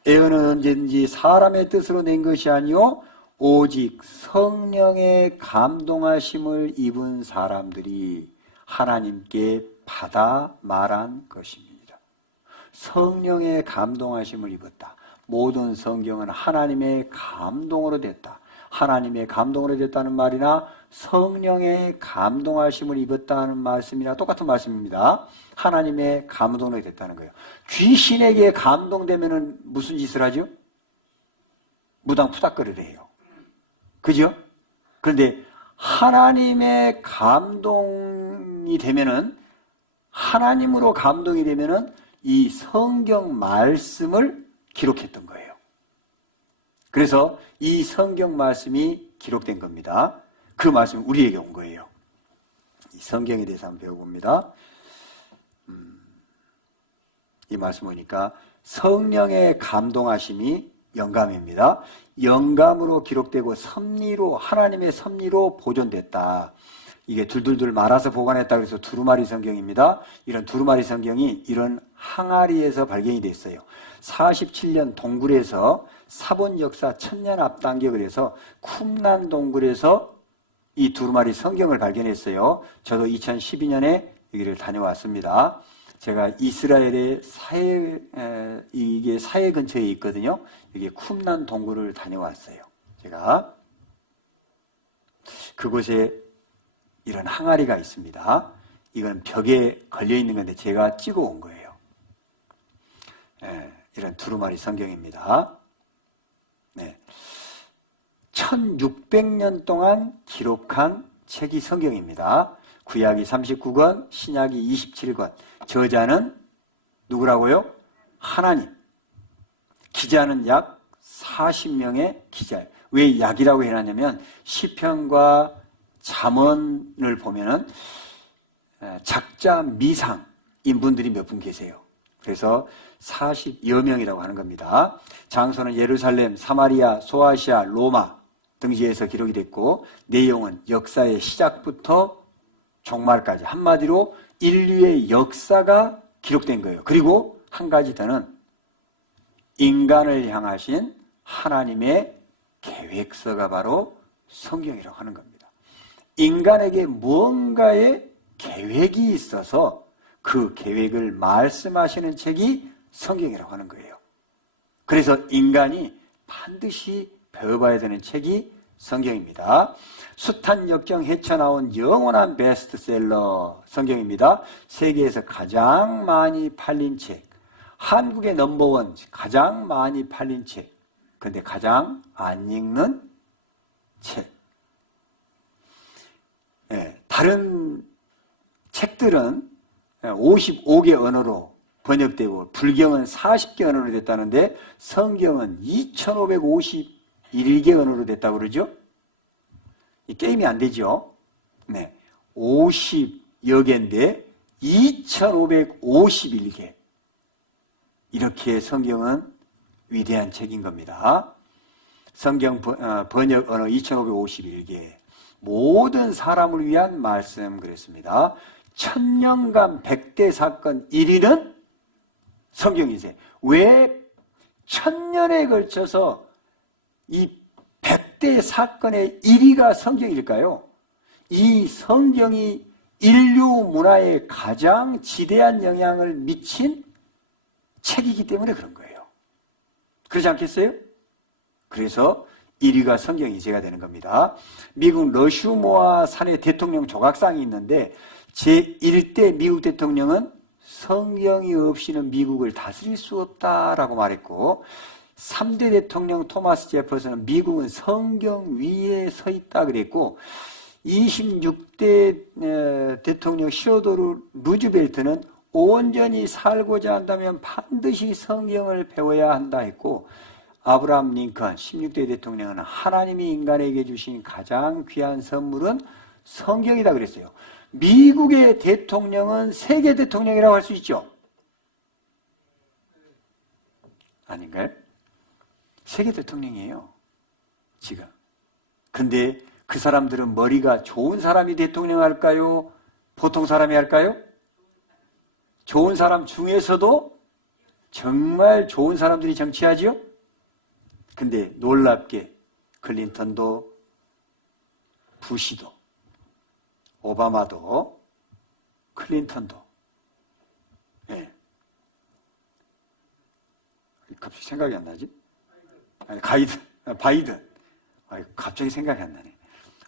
애언은 언제든지 사람의 뜻으로 낸 것이 아니요 오직 성령의 감동하심을 입은 사람들이 하나님께 받아 말한 것입니다. 성령의 감동하심을 입었다. 모든 성경은 하나님의 감동으로 됐다. 하나님의 감동으로 됐다는 말이나 성령의 감동하심을 입었다는 말씀이나 똑같은 말씀입니다. 하나님의 감동으로 됐다는 거예요. 귀신에게 감동되면은 무슨 짓을 하죠? 무당푸닥거리를 해요. 그죠? 그런데 하나님의 감동이 되면은, 하나님으로 감동이 되면은 이 성경 말씀을 기록했던 거예요. 그래서 이 성경 말씀이 기록된 겁니다. 그 말씀이 우리에게 온 거예요. 이 성경에 대해서 한번 배워봅니다. 이 말씀 보니까 성령의 감동하심이 영감입니다. 영감으로 기록되고 섭리로, 하나님의 섭리로 보존됐다. 이게 둘둘둘 말아서 보관했다 그래서 두루마리 성경입니다. 이런 두루마리 성경이 이런 항아리에서 발견이 됐어요. 47년 동굴에서 사본 역사 1000년 앞당겨 해서 쿰란 동굴에서 이 두루마리 성경을 발견했어요. 저도 2012년에 여기를 다녀왔습니다. 제가 이스라엘의 이게 사해 근처에 있거든요. 여기 쿰란 동굴을 다녀왔어요. 제가 그곳에 이런 항아리가 있습니다. 이건 벽에 걸려 있는 건데 제가 찍어 온 거예요. 이런 두루마리 성경입니다. 네. 1600년 동안 기록한 책이 성경입니다. 구약이 39권, 신약이 27권. 저자는 누구라고요? 하나님. 기자는 약 40명의 기자예요. 왜 약이라고 해놨냐면 시편과 잠언을 보면은 작자 미상인 분들이 몇 분 계세요. 그래서 40여 명이라고 하는 겁니다. 장소는 예루살렘, 사마리아, 소아시아, 로마 등지에서 기록이 됐고 내용은 역사의 시작부터 종말까지 한마디로 인류의 역사가 기록된 거예요. 그리고 한 가지 더는 인간을 향하신 하나님의 계획서가 바로 성경이라고 하는 겁니다. 인간에게 무언가의 계획이 있어서 그 계획을 말씀하시는 책이 성경이라고 하는 거예요. 그래서 인간이 반드시 배워봐야 되는 책이 성경입니다. 숱한 역경 헤쳐나온 영원한 베스트셀러 성경입니다. 세계에서 가장 많이 팔린 책, 한국의 넘버원 가장 많이 팔린 책, 근데 가장 안 읽는 책. 다른 책들은 55개 언어로 번역되고 불경은 40개 언어로 됐다는데 성경은 2551개 언어로 됐다고 그러죠? 이 게임이 안 되죠? 네. 50여 개인데 2551개. 이렇게 성경은 위대한 책인 겁니다. 성경 번역 언어 2551개. 모든 사람을 위한 말씀 그랬습니다. 1000년간 100대 사건 1위는 성경이세요. 왜 1000년에 걸쳐서 이 100대 사건의 1위가 성경일까요? 이 성경이 인류 문화에 가장 지대한 영향을 미친 책이기 때문에 그런 거예요. 그렇지 않겠어요? 그래서 1위가 성경이 제가 되는 겁니다. 미국 러슈모아 산의 대통령 조각상이 있는데 제1대 미국 대통령은 성경이 없이는 미국을 다스릴 수 없다라고 말했고 3대 대통령 토마스 제퍼슨은 미국은 성경 위에 서 있다 그랬고 26대 대통령 시어도르 루즈벨트는 온전히 살고자 한다면 반드시 성경을 배워야 한다 했고 아브라함 링컨 16대 대통령은 하나님이 인간에게 주신 가장 귀한 선물은 성경이다 그랬어요. 미국의 대통령은 세계 대통령이라고 할 수 있죠? 아닌가요? 세계 대통령이에요. 지금. 근데 그 사람들은 머리가 좋은 사람이 대통령 할까요? 보통 사람이 할까요? 좋은 사람 중에서도 정말 좋은 사람들이 정치하지요? 근데 놀랍게 클린턴도 부시도 오바마도 클린턴도 예. 갑자기 생각이 안 나지? 아니, 바이든. 갑자기 생각이 안 나네.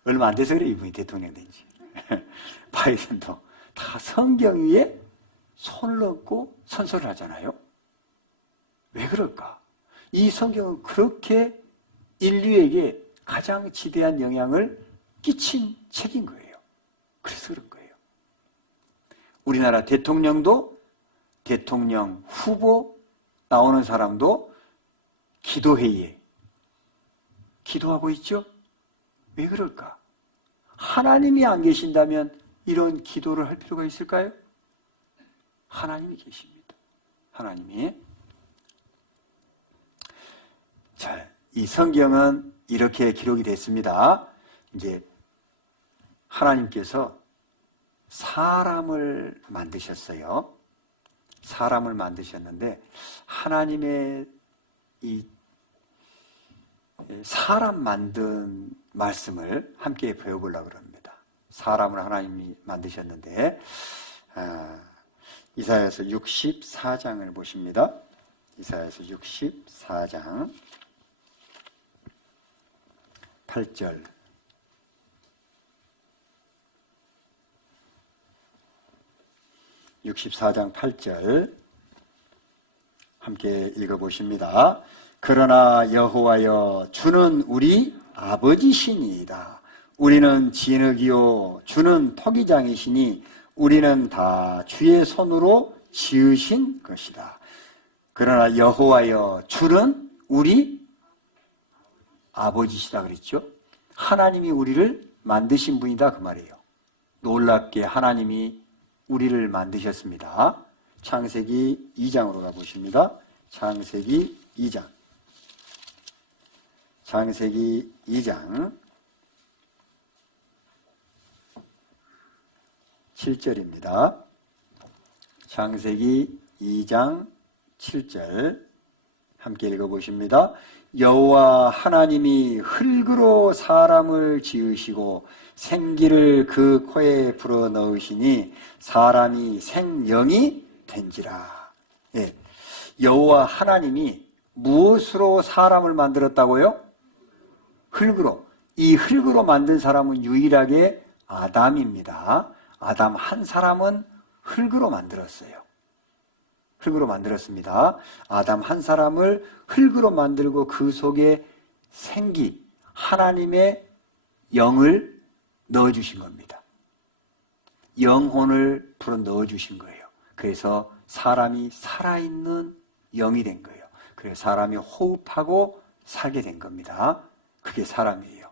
얼마 안 돼서 그래, 이분이 대통령 된지. 바이든도 다 성경 위에 손을 얹고 선서를 하잖아요. 왜 그럴까? 이 성경은 그렇게 인류에게 가장 지대한 영향을 끼친 책인 거예요. 그래서 그런 거예요. 우리나라 대통령도 대통령 후보 나오는 사람도 기도회의에 기도하고 있죠? 왜 그럴까? 하나님이 안 계신다면 이런 기도를 할 필요가 있을까요? 하나님이 계십니다. 하나님이. 자, 이 성경은 이렇게 기록이 됐습니다. 이제 하나님께서 사람을 만드셨어요. 사람을 만드셨는데 하나님의 이 사람 만든 말씀을 함께 배워보려고 합니다. 사람을 하나님이 만드셨는데 이사야서 64장을 보십니다. 이사야서 64장 8절 (64장 8절) 함께 읽어보십니다. 그러나 여호와여 주는 우리 아버지시니이다. 우리는 진흙이요 주는 토기장이시니 우리는 다 주의 손으로 지으신 것이다. 그러나 여호와여 주는 우리 아버지시다 그랬죠. 하나님이 우리를 만드신 분이다 그 말이에요. 놀랍게 하나님이 우리를 만드셨습니다. 창세기 2장으로 가보십니다. 창세기 2장. 창세기 2장 7절입니다. 창세기 2장 7절 함께 읽어보십니다. 여호와 하나님이 흙으로 사람을 지으시고 생기를 그 코에 불어넣으시니 사람이 생명이 된지라. 예. 여호와 하나님이 무엇으로 사람을 만들었다고요? 흙으로. 이 흙으로 만든 사람은 유일하게 아담입니다. 아담 한 사람은 흙으로 만들었어요. 흙으로 만들었습니다. 아담 한 사람을 흙으로 만들고 그 속에 생기, 하나님의 영을 넣어주신 겁니다. 영혼을 불어 넣어주신 거예요. 그래서 사람이 살아있는 영이 된 거예요. 그래서 사람이 호흡하고 살게 된 겁니다. 그게 사람이에요.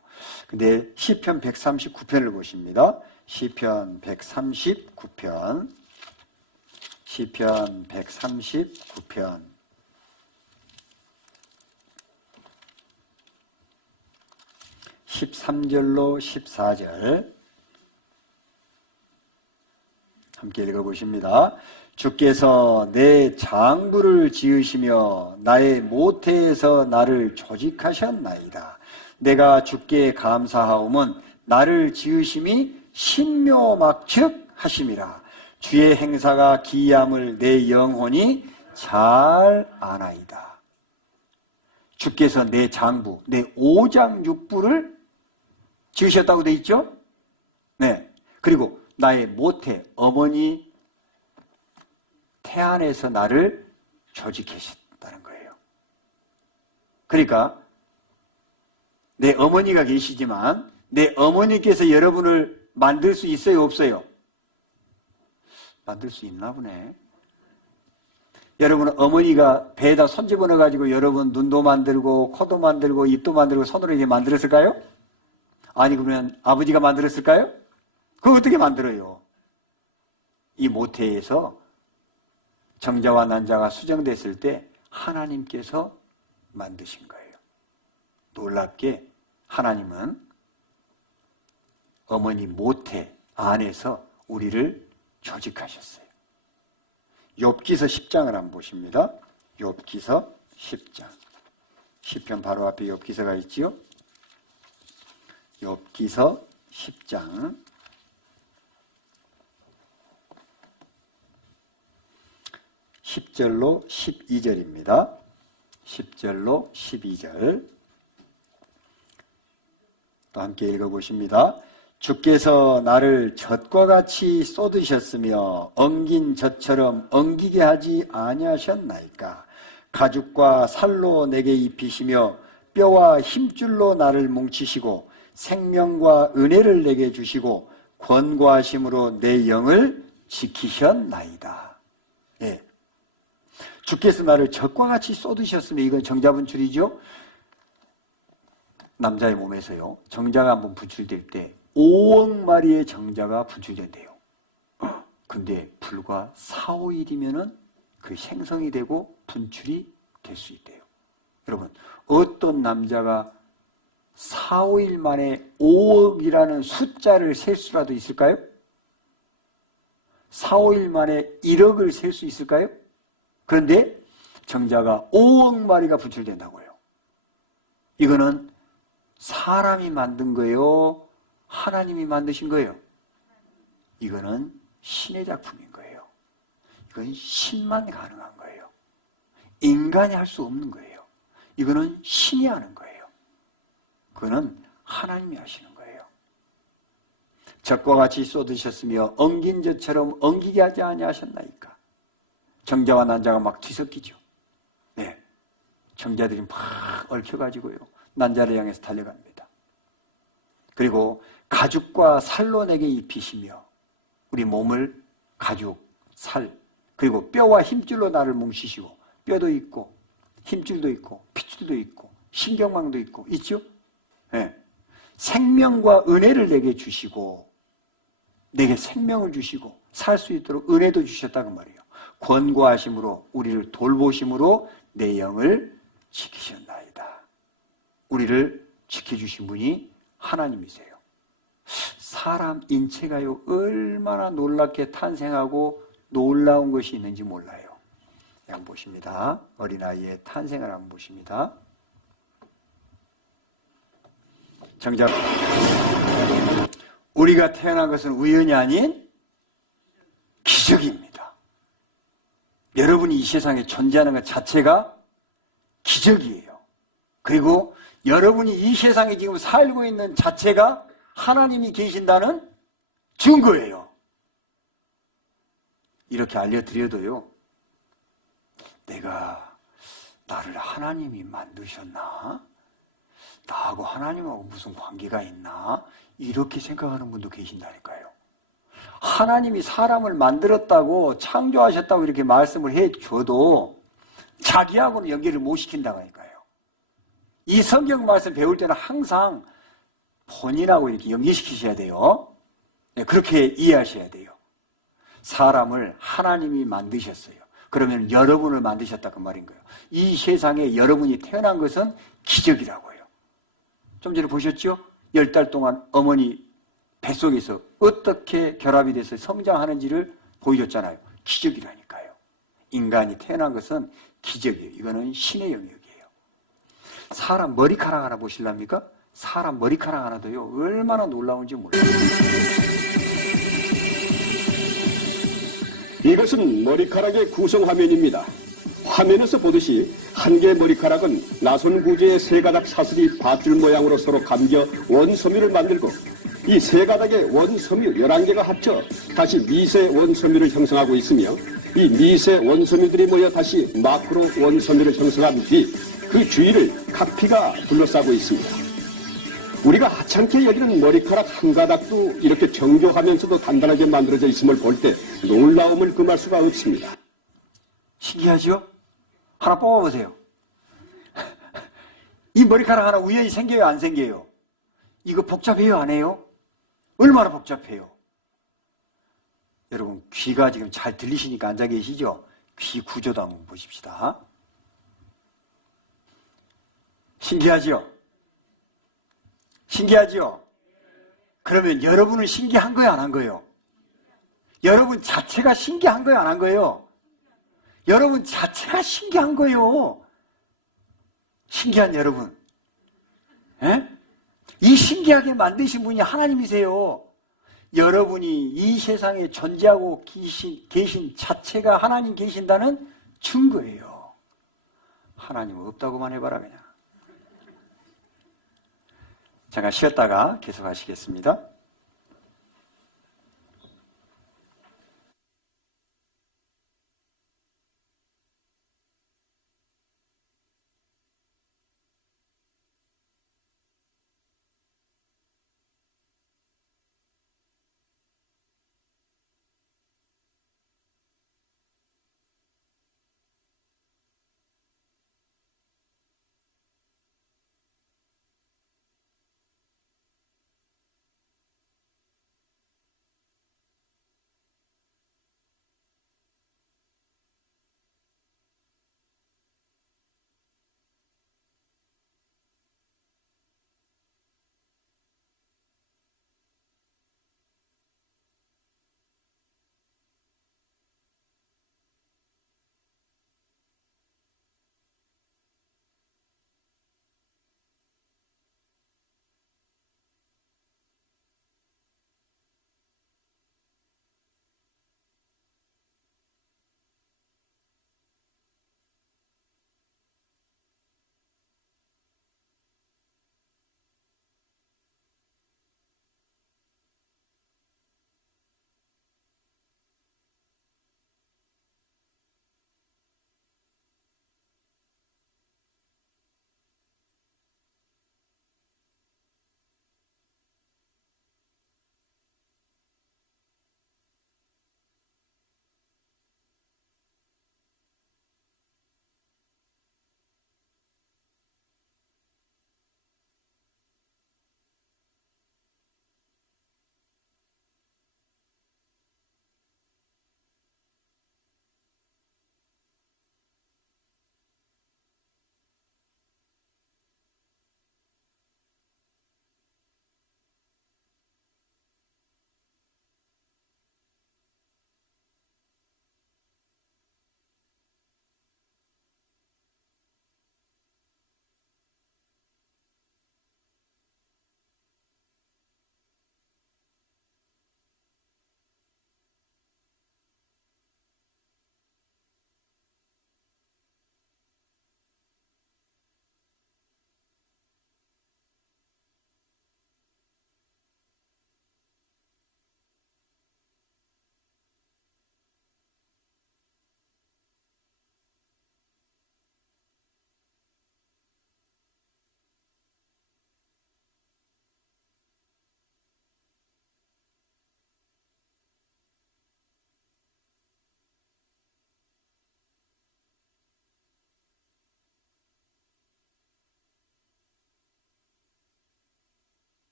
근데 시편 139편을 보십니다. 시편 139편. 시편 139편 13절로 14절 함께 읽어보십니다. 주께서 내 장부를 지으시며 나의 모태에서 나를 조직하셨나이다. 내가 주께 감사하오면 나를 지으심이 신묘막측 하심이라. 주의 행사가 기이함을 내 영혼이 잘 아나이다. 주께서 내 장부, 내 오장육부를 지으셨다고 돼 있죠? 네. 그리고 나의 모태, 어머니 태 안에서 나를 조직하셨다는 거예요. 그러니까 내 어머니가 계시지만 내 어머니께서 여러분을 만들 수 있어요, 없어요? 만들 수 있나 보네. 여러분 어머니가 배에다 손 집어넣어가지고 여러분 눈도 만들고 코도 만들고 입도 만들고 손으로 이제 만들었을까요? 아니 그러면 아버지가 만들었을까요? 그거 어떻게 만들어요? 이 모태에서 정자와 난자가 수정됐을 때 하나님께서 만드신 거예요. 놀랍게 하나님은 어머니 모태 안에서 우리를 조직하셨어요. 욥기서 10장을 한번 보십니다. 욥기서 10장. 시편 바로 앞에 욥기서가 있지요. 욥기서 10장 10절로 12절입니다. 10절로 12절 또 함께 읽어보십니다. 주께서 나를 젖과 같이 쏟으셨으며 엉긴 젖처럼 엉기게 하지 아니하셨나이까. 가죽과 살로 내게 입히시며 뼈와 힘줄로 나를 뭉치시고 생명과 은혜를 내게 주시고 권고하심으로 내 영을 지키셨나이다. 예. 주께서 나를 젖과 같이 쏟으셨으며, 이건 정자분 줄이죠. 남자의 몸에서요, 정자가 한번 분출될 때 5억 마리의 정자가 분출된대요. 근데 불과 4, 5일이면은 그 생성이 되고 분출이 될 수 있대요. 여러분, 어떤 남자가 4, 5일 만에 5억이라는 숫자를 셀 수라도 있을까요? 4, 5일 만에 1억을 셀 수 있을까요? 그런데 정자가 5억 마리가 분출된다고요. 이거는 사람이 만든 거예요? 하나님이 만드신 거예요? 이거는 신의 작품인 거예요. 이건 신만 가능한 거예요. 인간이 할 수 없는 거예요. 이거는 신이 하는 거예요. 그거는 하나님이 하시는 거예요. 젖과 같이 쏟으셨으며 엉긴 젖처럼 엉기게 하지 아니하셨나이까. 정자와 난자가 막 뒤섞이죠. 네, 정자들이 막 얽혀가지고요, 난자를 향해서 달려갑니다. 그리고 가죽과 살로 내게 입히시며, 우리 몸을 가죽, 살, 그리고 뼈와 힘줄로 나를 뭉치시고, 뼈도 있고 힘줄도 있고 핏줄도 있고 신경망도 있고 있죠? 네. 생명과 은혜를 내게 주시고, 내게 생명을 주시고 살 수 있도록 은혜도 주셨다고 말이에요. 권고하심으로, 우리를 돌보심으로 내 영을 지키셨나이다. 우리를 지켜주신 분이 하나님이세요. 사람 인체가요, 얼마나 놀랍게 탄생하고 놀라운 것이 있는지 몰라요. 한번 보십니다. 어린아이의 탄생을 한번 보십니다. 정작 우리가 태어난 것은 우연이 아닌 기적입니다. 여러분이 이 세상에 존재하는 것 자체가 기적이에요. 그리고 여러분이 이 세상에 지금 살고 있는 자체가 하나님이 계신다는 증거예요. 이렇게 알려드려도요, 내가 나를 하나님이 만드셨나? 나하고 하나님하고 무슨 관계가 있나? 이렇게 생각하는 분도 계신다니까요. 하나님이 사람을 만들었다고, 창조하셨다고 이렇게 말씀을 해줘도 자기하고는 연결을 못 시킨다고 하니까요. 이 성경 말씀 배울 때는 항상 본인하고 이렇게 연결시키셔야 돼요. 네, 그렇게 이해하셔야 돼요. 사람을 하나님이 만드셨어요. 그러면 여러분을 만드셨다 그 말인 거예요. 이 세상에 여러분이 태어난 것은 기적이라고요. 좀 전에 보셨죠? 10달 동안 어머니 뱃속에서 어떻게 결합이 돼서 성장하는지를 보여줬잖아요. 기적이라니까요. 인간이 태어난 것은 기적이에요. 이거는 신의 영역이에요. 사람 머리카락 하나 보실랍니까? 사람 머리카락 하나도요, 얼마나 놀라운지 몰라요. 이것은 머리카락의 구성 화면입니다. 화면에서 보듯이 한 개의 머리카락은 나선 구조의 세 가닥 사슬이 밧줄 모양으로 서로 감겨 원섬유를 만들고, 이 세 가닥의 원섬유 11개가 합쳐 다시 미세 원섬유를 형성하고 있으며, 이 미세 원섬유들이 모여 다시 마크로 원섬유를 형성한 뒤 그 주위를 각피가 둘러싸고 있습니다. 우리가 하찮게 여기는 머리카락 한 가닥도 이렇게 정교하면서도 단단하게 만들어져 있음을 볼 때 놀라움을 금할 수가 없습니다. 신기하죠? 하나 뽑아보세요. 이 머리카락 하나 우연히 생겨요, 안 생겨요? 이거 복잡해요, 안 해요? 얼마나 복잡해요? 여러분, 귀가 지금 잘 들리시니까 앉아 계시죠? 귀 구조도 한번 보십시다. 신기하죠? 신기하죠? 그러면 여러분은 신기한 거예요, 안 한 거예요? 여러분 자체가 신기한 거예요, 안 한 거예요? 여러분 자체가 신기한 거예요. 신기한 여러분. 예? 이 신기하게 만드신 분이 하나님이세요. 여러분이 이 세상에 존재하고 계신 자체가 하나님 계신다는 증거예요. 하나님 없다고만 해봐라 그냥. 잠깐 쉬었다가 계속 하시겠습니다.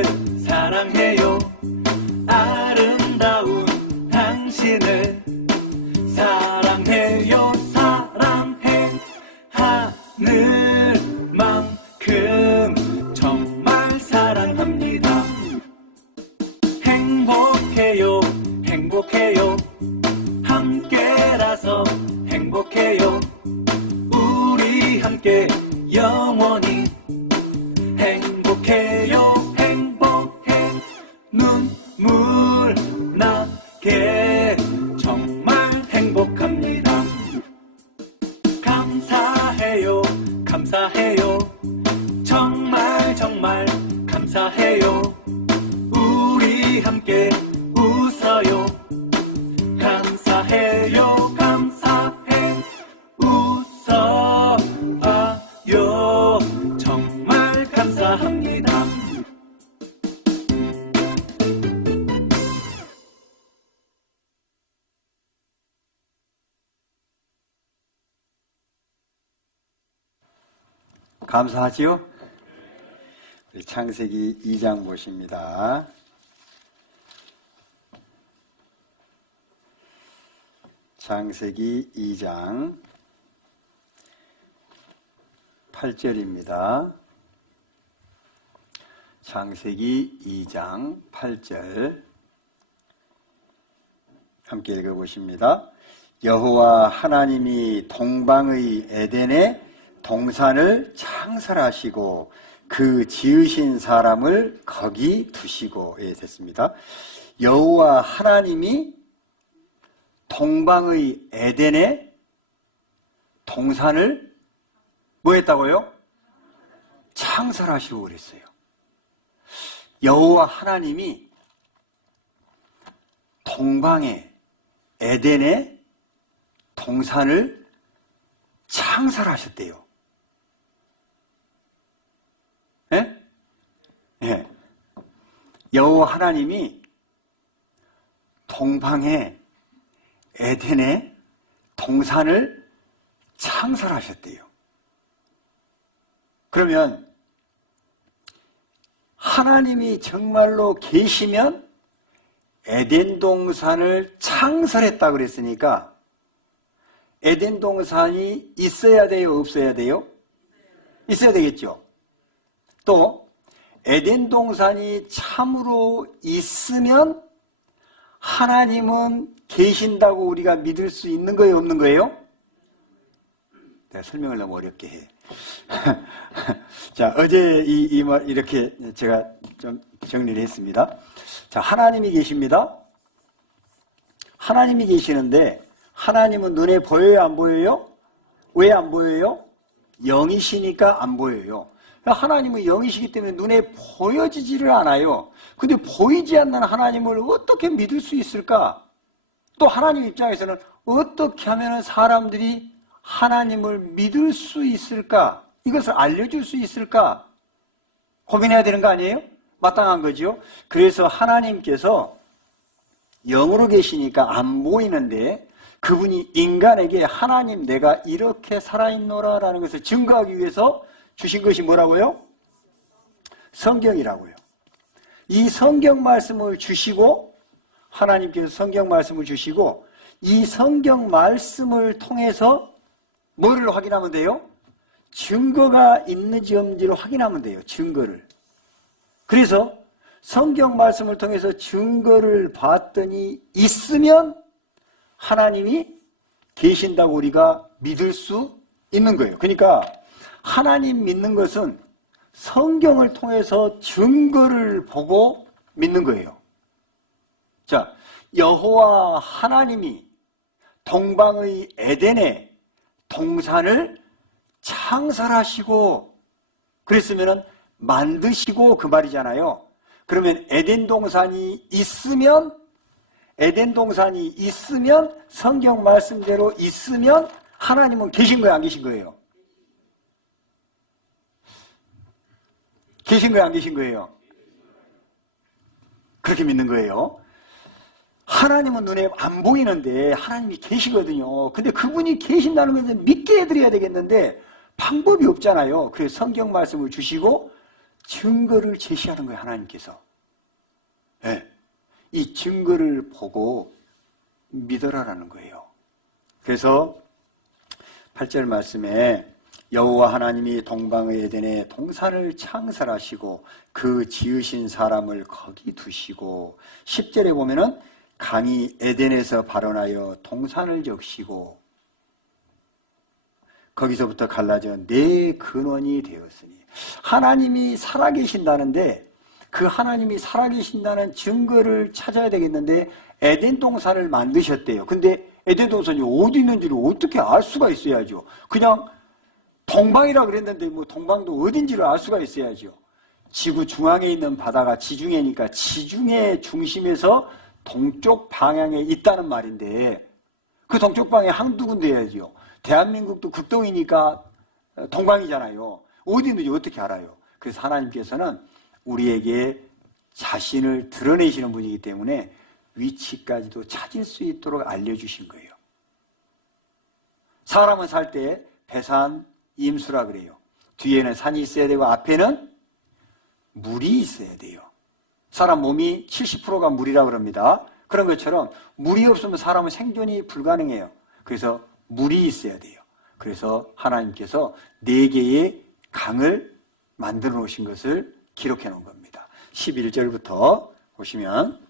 당신을 사랑해요. 아름다운 당신을 사랑해요. 사랑해 하늘만큼 정말 사랑합니다. 행복해요. 행복해요. 함께라서 행복해요. 우리 함께 영원히 행복해요. 행복해 눈물 나게 정말 행복합니다. 감사해요. 감사해요. 정말 정말 감사해요. 우리 함께 웃어요. 감사해요. 감사해 웃어요. 정말 감사합니다. 감사하지요? 우리 창세기 2장 보십니다. 창세기 2장 8절입니다. 창세기 2장 8절 함께 읽어보십니다. 여호와 하나님이 동방의 에덴에 동산을 창설하시고 그 지으신 사람을 거기 두시고. 예, 됐습니다. 여호와 하나님이 동방의 에덴에 동산을 뭐 했다고요? 창설하시고 그랬어요. 여호와 하나님이 동방의 에덴에 동산을 창설하셨대요. 예? 예. 여호와 하나님이 동방의 에덴에 동산을 창설하셨대요. 그러면 하나님이 정말로 계시면 에덴 동산을 창설했다 그랬으니까 에덴 동산이 있어야 돼요, 없어야 돼요? 있어야 되겠죠. 또 에덴 동산이 참으로 있으면 하나님은 계신다고 우리가 믿을 수 있는 거예요, 없는 거예요? 내가 설명을 너무 어렵게 해. 자, 어제 이 말 이렇게 제가 좀 정리를 했습니다. 자, 하나님이 계십니다. 하나님이 계시는데 하나님은 눈에 보여요, 안 보여요? 왜 안 보여요? 영이시니까 안 보여요. 하나님은 영이시기 때문에 눈에 보여지지를 않아요. 근데 보이지 않는 하나님을 어떻게 믿을 수 있을까? 또 하나님 입장에서는 어떻게 하면 사람들이 하나님을 믿을 수 있을까? 이것을 알려줄 수 있을까? 고민해야 되는 거 아니에요? 마땅한 거죠. 그래서 하나님께서 영으로 계시니까 안 보이는데 그분이 인간에게 하나님 내가 이렇게 살아있노라 라는 것을 증거하기 위해서 주신 것이 뭐라고요? 성경이라고요. 이 성경 말씀을 주시고 하나님께서 성경 말씀을 주시고 이 성경 말씀을 통해서 뭐를 확인하면 돼요? 증거가 있는지 없는지를 확인하면 돼요. 증거를. 그래서 성경 말씀을 통해서 증거를 봤더니 있으면 하나님이 계신다고 우리가 믿을 수 있는 거예요. 그러니까 하나님 믿는 것은 성경을 통해서 증거를 보고 믿는 거예요. 자, 여호와 하나님이 동방의 에덴에 동산을 창설하시고 그랬으면 만드시고 그 말이잖아요. 그러면 에덴 동산이 있으면 성경 말씀대로 있으면 하나님은 계신 거예요, 안 계신 거예요? 계신 거예요, 안 계신 거예요? 그렇게 믿는 거예요. 하나님은 눈에 안 보이는데 하나님이 계시거든요. 근데 그분이 계신다는 것은 믿게 해드려야 되겠는데 방법이 없잖아요. 그래서 성경 말씀을 주시고 증거를 제시하는 거예요, 하나님께서. 네. 이 증거를 보고 믿어라라는 거예요. 그래서 8절 말씀에 여호와 하나님이 동방의 에덴에 동산을 창설하시고 그 지으신 사람을 거기 두시고 10절에 보면은 강이 에덴에서 발원하여 동산을 적시고 거기서부터 갈라져 네 근원이 되었으니 하나님이 살아계신다는데 그 하나님이 살아계신다는 증거를 찾아야 되겠는데 에덴 동산을 만드셨대요. 근데 에덴 동산이 어디 있는지를 어떻게 알 수가 있어야죠. 그냥 동방이라 그랬는데 뭐 동방도 어딘지를 알 수가 있어야죠. 지구 중앙에 있는 바다가 지중해니까 지중해 중심에서 동쪽 방향에 있다는 말인데 그 동쪽 방향에 한두 군데야죠. 대한민국도 극동이니까 동방이잖아요. 어디 있는지 어떻게 알아요? 그래서 하나님께서는 우리에게 자신을 드러내시는 분이기 때문에 위치까지도 찾을 수 있도록 알려주신 거예요. 사람은 살 때 배산 임수라 그래요. 뒤에는 산이 있어야 되고 앞에는 물이 있어야 돼요. 사람 몸이 70%가 물이라 그럽니다. 그런 것처럼 물이 없으면 사람은 생존이 불가능해요. 그래서 물이 있어야 돼요. 그래서 하나님께서 4개의 강을 만들어 놓으신 것을 기록해 놓은 겁니다. 11절부터 보시면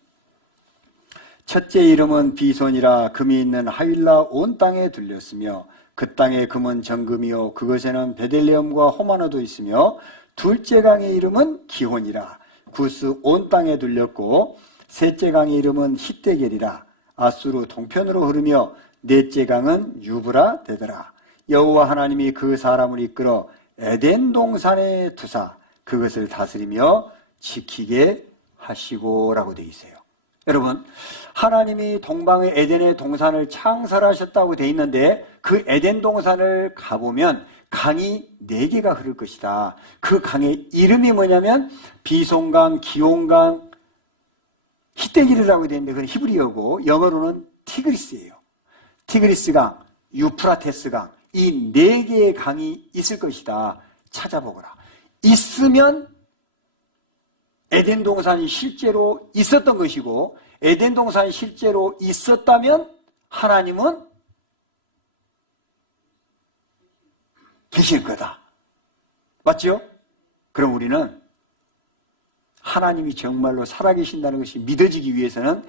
첫째 이름은 비손이라 금이 있는 하윌라 온 땅에 들렸으며 그 땅의 금은 정금이요 그것에는 베들레헴과 호마노도 있으며 둘째 강의 이름은 기혼이라 구스 온 땅에 들렸고 셋째 강의 이름은 히데겔이라 아수르 동편으로 흐르며 넷째 강은 유브라 되더라. 여호와 하나님이 그 사람을 이끌어 에덴 동산에 두사 그것을 다스리며 지키게 하시고라고 되어 있어요. 여러분, 하나님이 동방의 에덴의 동산을 창설하셨다고 되어 있는데 그 에덴 동산을 가보면 강이 4개가 흐를 것이다. 그 강의 이름이 뭐냐면 비손강, 기온강, 히데길이라고 되어 있는데 그건 히브리어고 영어로는 티그리스예요. 티그리스강, 유프라테스강 이 4개의 강이 있을 것이다. 찾아보거라. 있으면 에덴 동산이 실제로 있었던 것이고 에덴 동산이 실제로 있었다면 하나님은 계실 거다. 맞죠? 그럼 우리는 하나님이 정말로 살아계신다는 것이 믿어지기 위해서는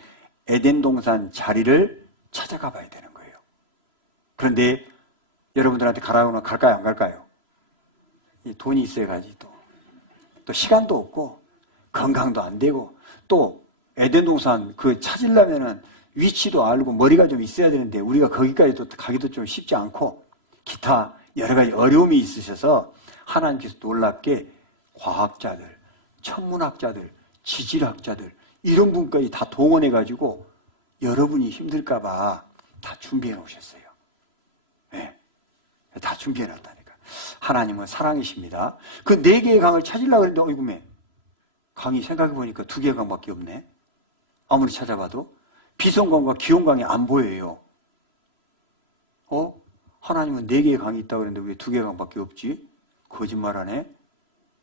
에덴 동산 자리를 찾아가 봐야 되는 거예요. 그런데 여러분들한테 가라고 갈까요? 안 갈까요? 돈이 있어야 가지 또 시간도 없고 건강도 안 되고 또 에덴 동산 그 찾으려면은 위치도 알고 머리가 좀 있어야 되는데 우리가 거기까지 또 가기도 좀 쉽지 않고 기타 여러 가지 어려움이 있으셔서 하나님께서 놀랍게 과학자들, 천문학자들, 지질학자들 이런 분까지 다 동원해가지고 여러분이 힘들까봐 다 준비해 놓으셨어요. 네. 다 준비해 놨다니까. 하나님은 사랑이십니다. 그 4개의 강을 찾으려고 했는데 어이구매 강이 생각해보니까 2개의 강밖에 없네. 아무리 찾아봐도 비손강과 기온강이 안 보여요. 하나님은 4개의 강이 있다고 그랬는데 왜 2개의 강밖에 없지? 거짓말하네.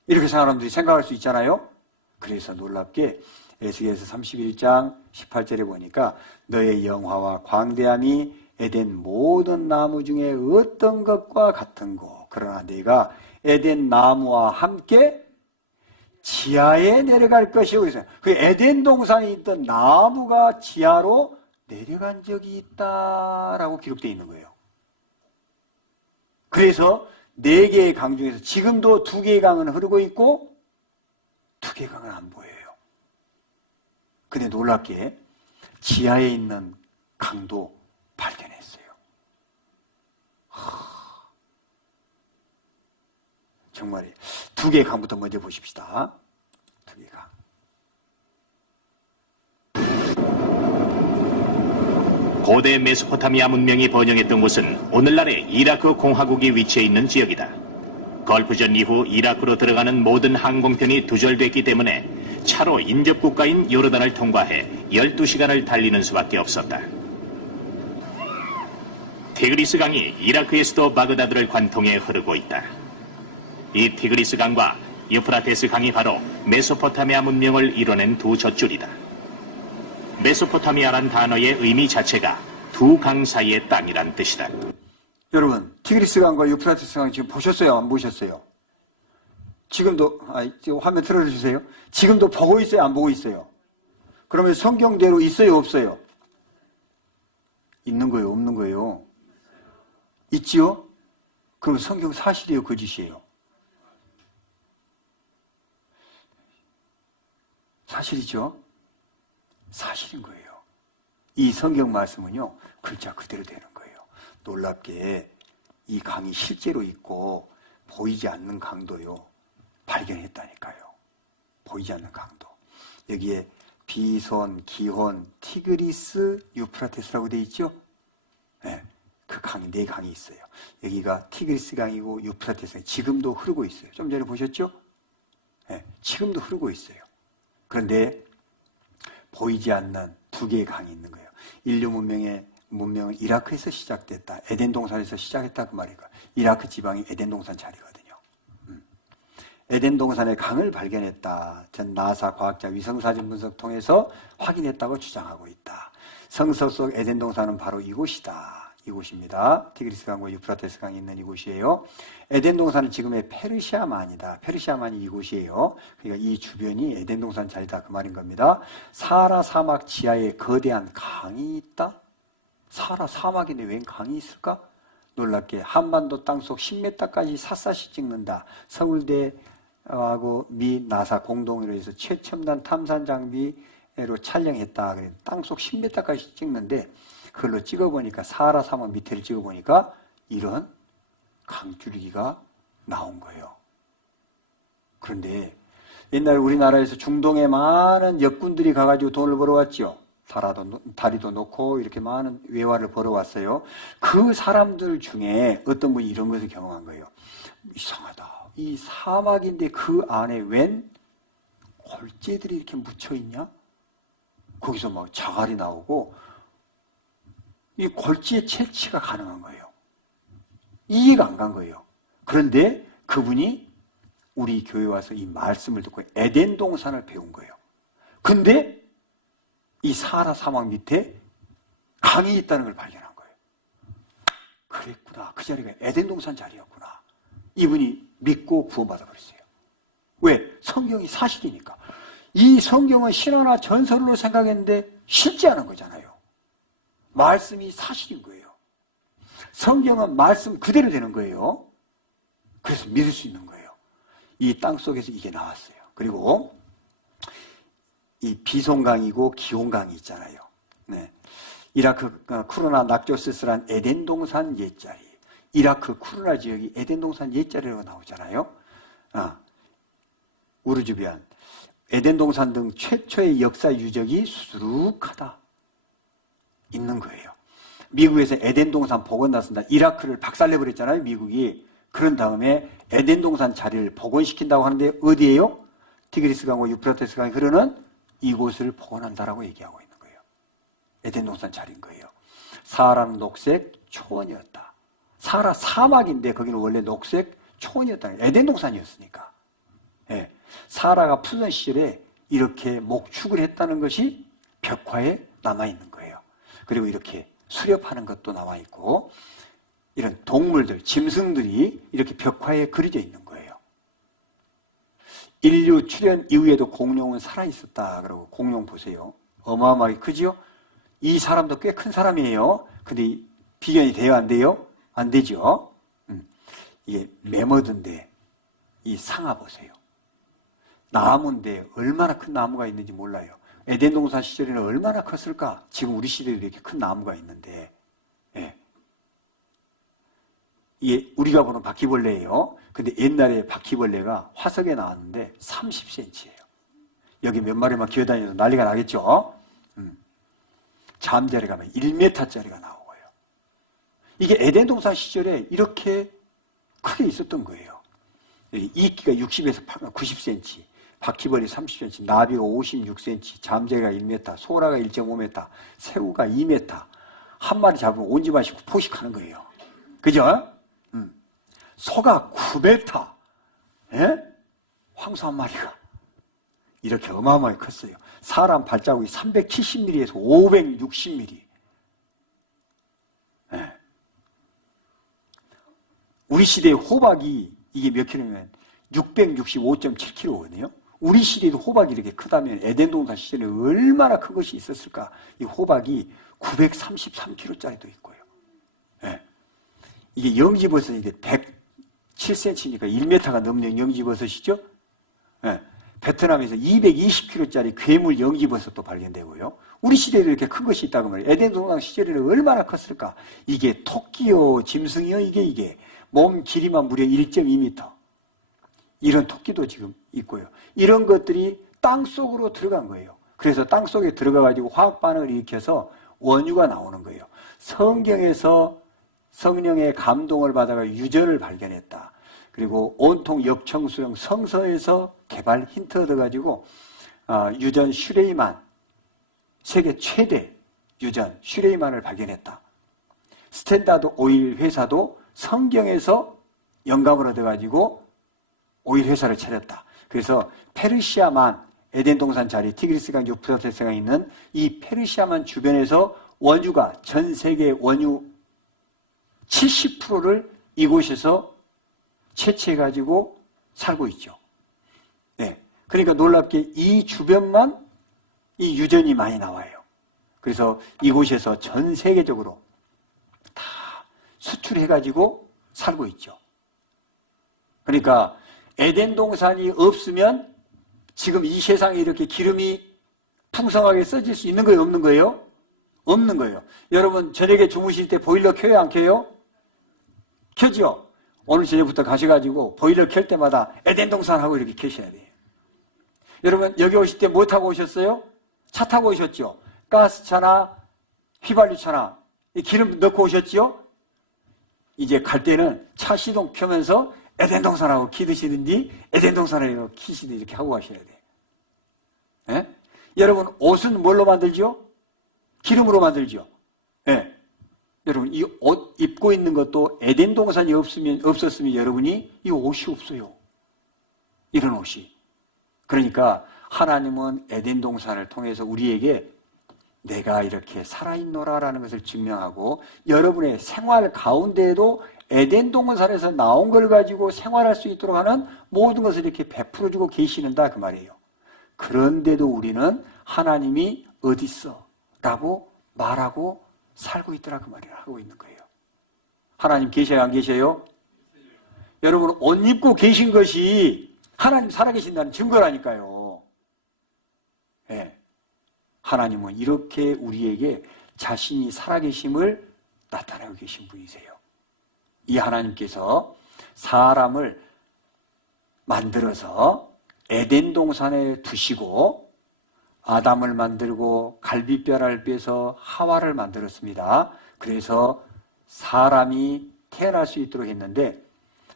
이렇게 사람들이 생각할 수 있잖아요. 그래서 놀랍게 에스겔서 31장 18절에 보니까 너의 영화와 광대함이 에덴 모든 나무 중에 어떤 것과 같은고 그러나 네가 에덴 나무와 함께 지하에 내려갈 것이고 그래서 그 에덴 동산에 있던 나무가 지하로 내려간 적이 있다라고 기록되어 있는 거예요. 그래서 4개의 강 중에서 지금도 2개의 강은 흐르고 있고 2개의 강은 안 보여요. 근데 놀랍게 지하에 있는 강도 발견했어요. 정말 2개의 강부터 먼저 보십시다. 2개의 강. 고대 메소포타미아 문명이 번영했던 곳은 오늘날의 이라크 공화국이 위치해 있는 지역이다. 걸프전 이후 이라크로 들어가는 모든 항공편이 두절됐기 때문에 차로 인접국가인 요르단을 통과해 12시간을 달리는 수밖에 없었다. 티그리스 강이 이라크의 수도 바그다드를 관통해 흐르고 있다. 이 티그리스 강과 유프라테스 강이 바로 메소포타미아 문명을 이뤄낸 두 젖줄이다. 메소포타미아란 단어의 의미 자체가 두 강 사이의 땅이란 뜻이다. 여러분, 티그리스 강과 유프라테스 강 지금 보셨어요? 안 보셨어요? 지금도, 지금 화면 틀어주세요. 지금도 보고 있어요? 안 보고 있어요? 그러면 성경대로 있어요? 없어요? 있는 거예요? 없는 거예요? 있지요? 그럼 성경 사실이에요? 거짓이에요? 사실이죠? 사실인 거예요. 이 성경 말씀은요, 글자 그대로 되는 거예요. 놀랍게 이 강이 실제로 있고 보이지 않는 강도요, 발견했다니까요. 보이지 않는 강도. 여기에 비손, 기혼, 티그리스, 유프라테스라고 되어 있죠? 네, 그 강이, 네 강이 있어요. 여기가 티그리스 강이고 유프라테스 강이 지금도 흐르고 있어요. 좀 전에 보셨죠? 네, 지금도 흐르고 있어요. 그런데 보이지 않는 두 개의 강이 있는 거예요. 인류 문명은 이라크에서 시작됐다. 에덴 동산에서 시작했다 그 말이에요. 이라크 지방이 에덴 동산 자리거든요. 에덴 동산의 강을 발견했다. 전 나사 과학자 위성사진 분석 통해서 확인했다고 주장하고 있다. 성서 속 에덴 동산은 바로 이곳이다. 이곳입니다. 티그리스 강과 유프라테스 강이 있는 이곳이에요. 에덴 동산은 지금의 페르시아만이다. 페르시아만이 이곳이에요. 그러니까 이 주변이 에덴 동산 자리다 그 말인 겁니다. 사하라 사막 지하에 거대한 강이 있다? 사하라 사막인데 웬 강이 있을까? 놀랍게 한반도 땅속 10m까지 샅샅이 찍는다. 서울대하고 미 나사 공동으로 해서 최첨단 탐산 장비로 촬영했다. 땅속 10m까지 찍는데 그걸로 찍어보니까 사하라 사막 밑에를 찍어보니까 이런 강줄기가 나온 거예요. 그런데 옛날 우리나라에서 중동에 많은 역군들이 가가지고 돈을 벌어왔죠. 다리도 놓고 이렇게 많은 외화를 벌어왔어요. 그 사람들 중에 어떤 분이 이런 것을 경험한 거예요. 이상하다. 이 사막인데 그 안에 웬 골재들이 이렇게 묻혀있냐? 거기서 막 자갈이 나오고 이 골지의 채취가 가능한 거예요. 이해가 안 간 거예요. 그런데 그분이 우리 교회 와서 이 말씀을 듣고 에덴 동산을 배운 거예요. 근데 이 사하라 사막 밑에 강이 있다는 걸 발견한 거예요. 그랬구나. 그 자리가 에덴 동산 자리였구나. 이분이 믿고 구원받아 버렸어요. 왜? 성경이 사실이니까. 이 성경은 신화나 전설로 생각했는데 실제하는 거잖아요. 말씀이 사실인 거예요. 성경은 말씀 그대로 되는 거예요. 그래서 믿을 수 있는 거예요. 이 땅속에서 이게 나왔어요. 그리고 이 비손강이고 기온강이 있잖아요. 네. 이라크 쿠르나 낙조스스란 에덴 동산 옛자리. 이라크 쿠르나 지역이 에덴 동산 옛자리라고 나오잖아요. 우르주비안, 에덴 동산 등 최초의 역사 유적이 수두룩하다. 있는 거예요. 미국에서 에덴 동산 복원났습니다. 이라크를 박살내버렸잖아요, 미국이. 그런 다음에 에덴 동산 자리를 복원시킨다고 하는데 어디예요? 티그리스 강과 유프라테스 강이 흐르는 이곳을 복원한다라고 얘기하고 있는 거예요. 에덴 동산 자리인 거예요. 사하라는 녹색 초원이었다. 사하라 사막인데 거기는 원래 녹색 초원이었다. 에덴 동산이었으니까. 예. 사하라가 푸른 시절에 이렇게 목축을 했다는 것이 벽화에 남아있는 거예요. 그리고 이렇게 수렵하는 것도 나와 있고 이런 동물들, 짐승들이 이렇게 벽화에 그려져 있는 거예요. 인류 출현 이후에도 공룡은 살아있었다. 그러고 공룡 보세요. 어마어마하게 크지요? 이 사람도 꽤 큰 사람이에요. 근데 비견이 돼요? 안 돼요? 안 되죠? 이게 매머드인데 이 상아 보세요. 나무인데 얼마나 큰 나무가 있는지 몰라요. 에덴 동산 시절에는 얼마나 컸을까? 지금 우리 시대에도 이렇게 큰 나무가 있는데, 예. 이게 우리가 보는 바퀴벌레예요. 근데 옛날에 바퀴벌레가 화석에 나왔는데 30cm예요. 여기 몇 마리만 기어다녀도 난리가 나겠죠? 잠자리 가면 1m짜리가 나오고요. 이게 에덴 동산 시절에 이렇게 크게 있었던 거예요. 이끼가 60에서 90cm. 바퀴벌이 30cm, 나비가 56cm, 잠재가 1m, 소라가 1.5m, 새우가 2m. 한 마리 잡으면 온 집안씩 포식하는 거예요. 그죠? 소가 9m. 예? 황소 한 마리가 이렇게 어마어마하게 컸어요. 사람 발자국이 370mm에서 560mm. 네. 우리 시대의 호박이 이게 몇 킬로면 665.7kg거든요. 우리 시대에도 호박이 이렇게 크다면 에덴 동산 시절에 얼마나 큰 것이 있었을까? 이 호박이 933kg짜리도 있고요. 네. 이게 영지버섯인데 107cm니까 1m가 넘는 영지버섯이죠. 네. 베트남에서 220kg짜리 괴물 영지버섯도 발견되고요. 우리 시대에도 이렇게 큰 것이 있다고 말이에요. 에덴 동산 시절에는 얼마나 컸을까? 이게 토끼요, 짐승이요, 이게 몸 길이만 무려 1.2m. 이런 토끼도 지금 있고요. 이런 것들이 땅 속으로 들어간 거예요. 그래서 땅 속에 들어가가지고 화학 반응을 일으켜서 원유가 나오는 거예요. 성경에서 성령의 감동을 받아가 유전을 발견했다. 그리고 온통 역청수용 성서에서 개발 힌트 얻어가지고 유전 슈레이만, 세계 최대 유전 슈레이만을 발견했다. 스탠다드 오일 회사도 성경에서 영감을 얻어가지고 오일 회사를 차렸다. 그래서 페르시아만, 에덴 동산 자리, 티그리스강 유프라테스강에 있는 이 페르시아만 주변에서 원유가 전 세계 원유 70%를 이곳에서 채취해가지고 살고 있죠. 네. 그러니까 놀랍게 이 주변만 이 유전이 많이 나와요. 그래서 이곳에서 전 세계적으로 다 수출해가지고 살고 있죠. 그러니까 에덴 동산이 없으면 지금 이 세상에 이렇게 기름이 풍성하게 써질 수 있는 거예요? 없는 거예요? 없는 거예요. 여러분 저녁에 주무실 때 보일러 켜요? 안 켜요? 켜죠? 오늘 저녁부터 가셔가지고 보일러 켤 때마다 에덴 동산하고 이렇게 켜셔야 돼요. 여러분 여기 오실 때 뭐 타고 오셨어요? 차 타고 오셨죠? 가스차나 휘발유차나 기름 넣고 오셨죠? 이제 갈 때는 차 시동 켜면서 에덴 동산하고 키드시든지 에덴 동산하고 키시든지 이렇게 하고 가셔야 돼요. 예? 여러분 옷은 뭘로 만들죠? 기름으로 만들죠. 예. 여러분 이 옷 입고 있는 것도 에덴 동산이 없었으면 여러분이 이 옷이 없어요. 이런 옷이. 그러니까 하나님은 에덴 동산을 통해서 우리에게 내가 이렇게 살아있노라라는 것을 증명하고 여러분의 생활 가운데에도 에덴 동산에서 나온 걸 가지고 생활할 수 있도록 하는 모든 것을 이렇게 베풀어주고 계시는다 그 말이에요. 그런데도 우리는 하나님이 어디 있어? 라고 말하고 살고 있더라 그 말이에요. 하고 있는 거예요. 하나님 계셔요? 안 계셔요? 여러분 옷 입고 계신 것이 하나님 살아계신다는 증거라니까요. 네. 하나님은 이렇게 우리에게 자신이 살아계심을 나타내고 계신 분이세요. 이 하나님께서 사람을 만들어서 에덴 동산에 두시고 아담을 만들고 갈비뼈를 빼서 하와를 만들었습니다. 그래서 사람이 태어날 수 있도록 했는데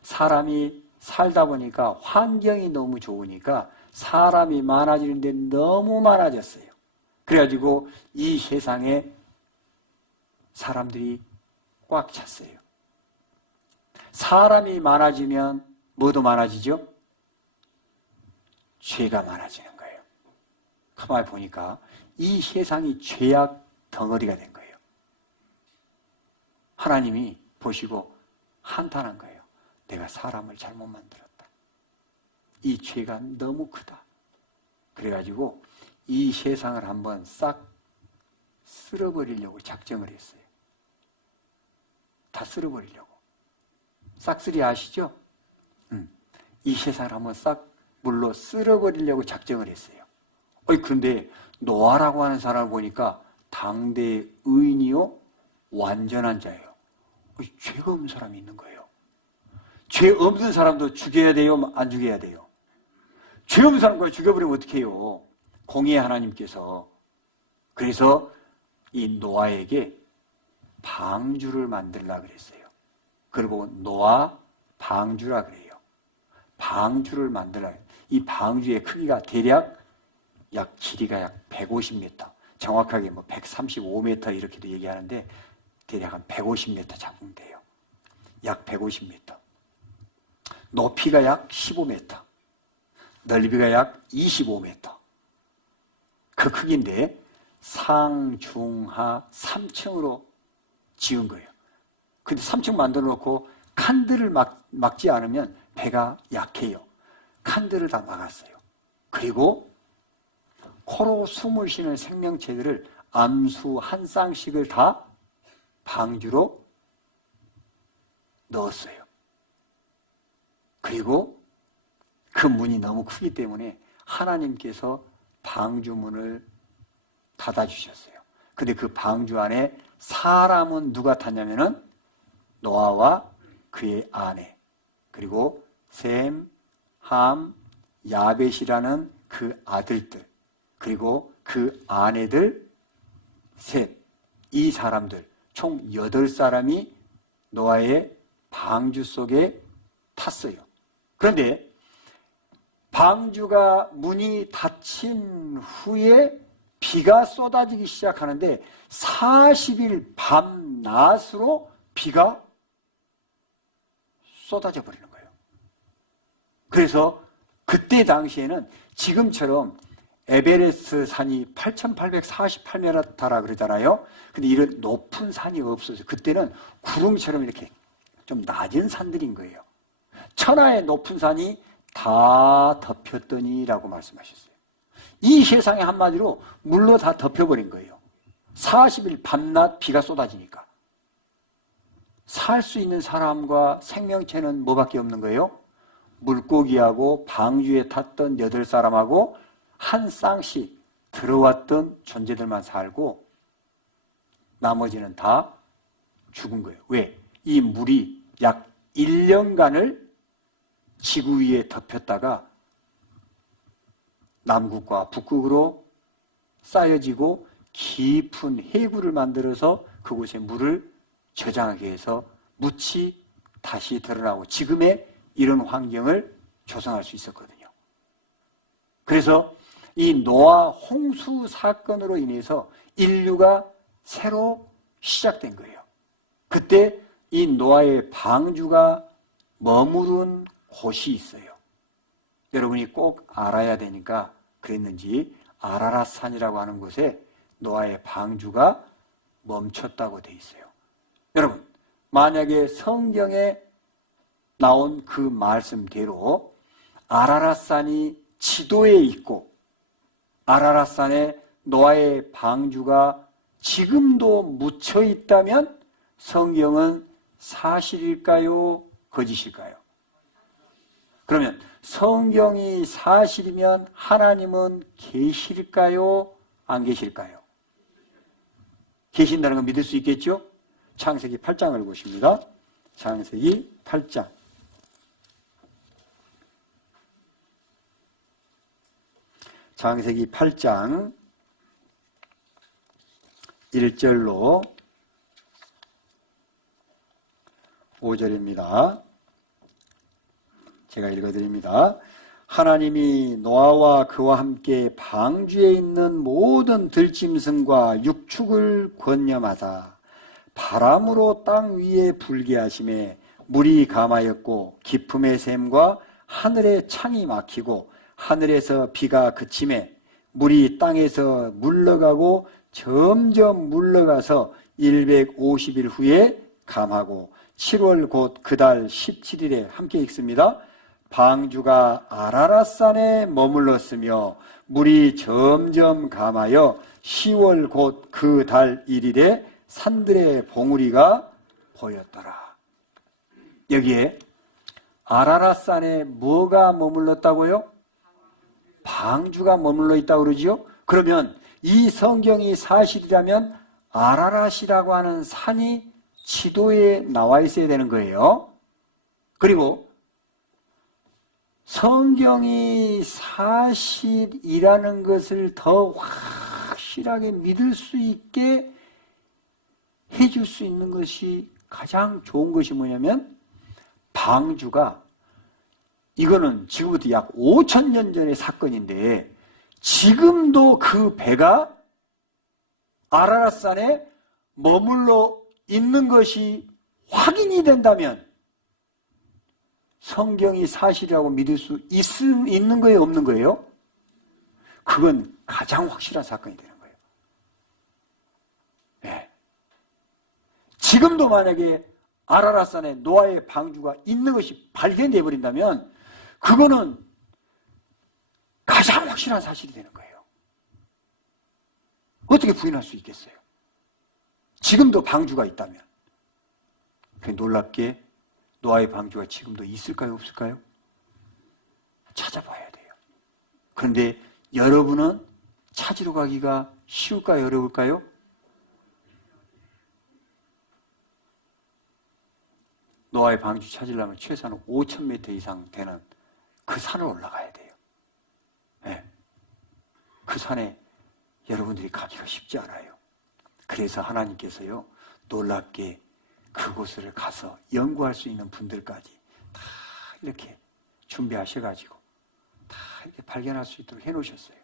사람이 살다 보니까 환경이 너무 좋으니까 사람이 많아지는데 너무 많아졌어요. 그래가지고 이 세상에 사람들이 꽉 찼어요. 사람이 많아지면 뭐도 많아지죠? 죄가 많아지는 거예요. 가만히 보니까 이 세상이 죄악 덩어리가 된 거예요. 하나님이 보시고 한탄한 거예요. 내가 사람을 잘못 만들었다. 이 죄가 너무 크다. 그래가지고 이 세상을 한번 싹 쓸어버리려고 작정을 했어요. 다 쓸어버리려고. 싹쓸이 아시죠? 이 세상을 한번 싹 물로 쓸어버리려고 작정을 했어요. 근데 노아라고 하는 사람을 보니까 당대 의인이요 완전한 자예요. 죄가 없는 사람이 있는 거예요. 죄 없는 사람도 죽여야 돼요? 안 죽여야 돼요? 죄 없는 사람까지 죽여버리면 어떻게 해요? 공의의 하나님께서. 그래서 이 노아에게 방주를 만들려고 그랬어요. 그리고 노아 방주라 그래요. 방주를 만들어요. 이 방주의 크기가 대략 약 길이가 약 150m, 정확하게 뭐 135m 이렇게도 얘기하는데 대략 한 150m 잡으면 돼요. 약 150m. 높이가 약 15m. 넓이가 약 25m. 그 크기인데 상, 중, 하 3층으로 지은 거예요. 근데 3층 만들어 놓고 칸들을 막지 않으면 배가 약해요. 칸들을 다 막았어요. 그리고 코로 숨을 쉬는 생명체들을 암수 한 쌍씩을 다 방주로 넣었어요. 그리고 그 문이 너무 크기 때문에 하나님께서 방주문을 닫아주셨어요. 근데 그 방주 안에 사람은 누가 탔냐면은 노아와 그의 아내, 그리고 셈, 함, 야벳이라는 그 아들들, 그리고 그 아내들 셋, 이 사람들 총 8사람이 노아의 방주 속에 탔어요. 그런데 방주가 문이 닫힌 후에 비가 쏟아지기 시작하는데 40일 밤낮으로 비가 쏟아져 버리는 거예요. 그래서 그때 당시에는 지금처럼 에베레스트 산이 8,848m라 그러잖아요. 근데 이런 높은 산이 없어서 그때는 구름처럼 이렇게 좀 낮은 산들인 거예요. 천하의 높은 산이 다 덮였더니라고 말씀하셨어요. 이 세상에 한마디로 물로 다 덮여버린 거예요. 40일 밤낮 비가 쏟아지니까. 살 수 있는 사람과 생명체는 뭐밖에 없는 거예요? 물고기하고 방주에 탔던 8사람하고 한 쌍씩 들어왔던 존재들만 살고 나머지는 다 죽은 거예요. 왜? 이 물이 약 1년간을 지구 위에 덮였다가 남극과 북극으로 쌓여지고 깊은 해구를 만들어서 그곳에 물을 저장하게 해서 묻이 다시 드러나고 지금의 이런 환경을 조성할 수 있었거든요. 그래서 이 노아 홍수 사건으로 인해서 인류가 새로 시작된 거예요. 그때 이 노아의 방주가 머무른 곳이 있어요. 여러분이 꼭 알아야 되니까 그랬는지 아라랏산이라고 하는 곳에 노아의 방주가 멈췄다고 돼 있어요. 여러분, 만약에 성경에 나온 그 말씀대로 아라랏산이 지도에 있고 아라랏산에 노아의 방주가 지금도 묻혀 있다면 성경은 사실일까요? 거짓일까요? 그러면 성경이 사실이면 하나님은 계실까요? 안 계실까요? 계신다는 걸 믿을 수 있겠죠? 창세기 8장을 보십니다. 창세기 8장. 창세기 8장 1절로 5절입니다. 제가 읽어드립니다. 하나님이 노아와 그와 함께 방주에 있는 모든 들짐승과 육축을 권념하사 바람으로 땅 위에 불게 하심에 물이 감하였고 깊음의 샘과 하늘의 창이 막히고 하늘에서 비가 그침에 물이 땅에서 물러가고 점점 물러가서 150일 후에 감하고 7월 곧 그 달 17일에 함께 읽습니다. 방주가 아라랏산에 머물렀으며 물이 점점 감하여 10월 곧 그 달 1일에 산들의 봉우리가 보였더라. 여기에 아라랏산에 뭐가 머물렀다고요? 방주가 머물러 있다고 그러지요? 그러면 이 성경이 사실이라면 아라랏이라고 하는 산이 지도에 나와 있어야 되는 거예요. 그리고 성경이 사실이라는 것을 더 확실하게 믿을 수 있게 해줄 수 있는 것이 가장 좋은 것이 뭐냐면 방주가 이거는 지금부터 약 5,000년 전의 사건인데 지금도 그 배가 아라랏산에 머물러 있는 것이 확인이 된다면 성경이 사실이라고 믿을 수 있는 거예요, 없는 거예요? 그건 가장 확실한 사건이 되는 거예요. 네. 지금도 만약에 아라랏산에 노아의 방주가 있는 것이 발견되어 버린다면 그거는 가장 확실한 사실이 되는 거예요. 어떻게 부인할 수 있겠어요? 지금도 방주가 있다면. 놀랍게 노아의 방주가 지금도 있을까요, 없을까요? 찾아봐야 돼요. 그런데 여러분은 찾으러 가기가 쉬울까요, 어려울까요? 노아의 방주 찾으려면 최소한 5,000m 이상 되는 그 산을 올라가야 돼요. 네. 그 산에 여러분들이 가기가 쉽지 않아요. 그래서 하나님께서요, 놀랍게 그곳을 가서 연구할 수 있는 분들까지 다 이렇게 준비하셔가지고 다 이렇게 발견할 수 있도록 해놓으셨어요.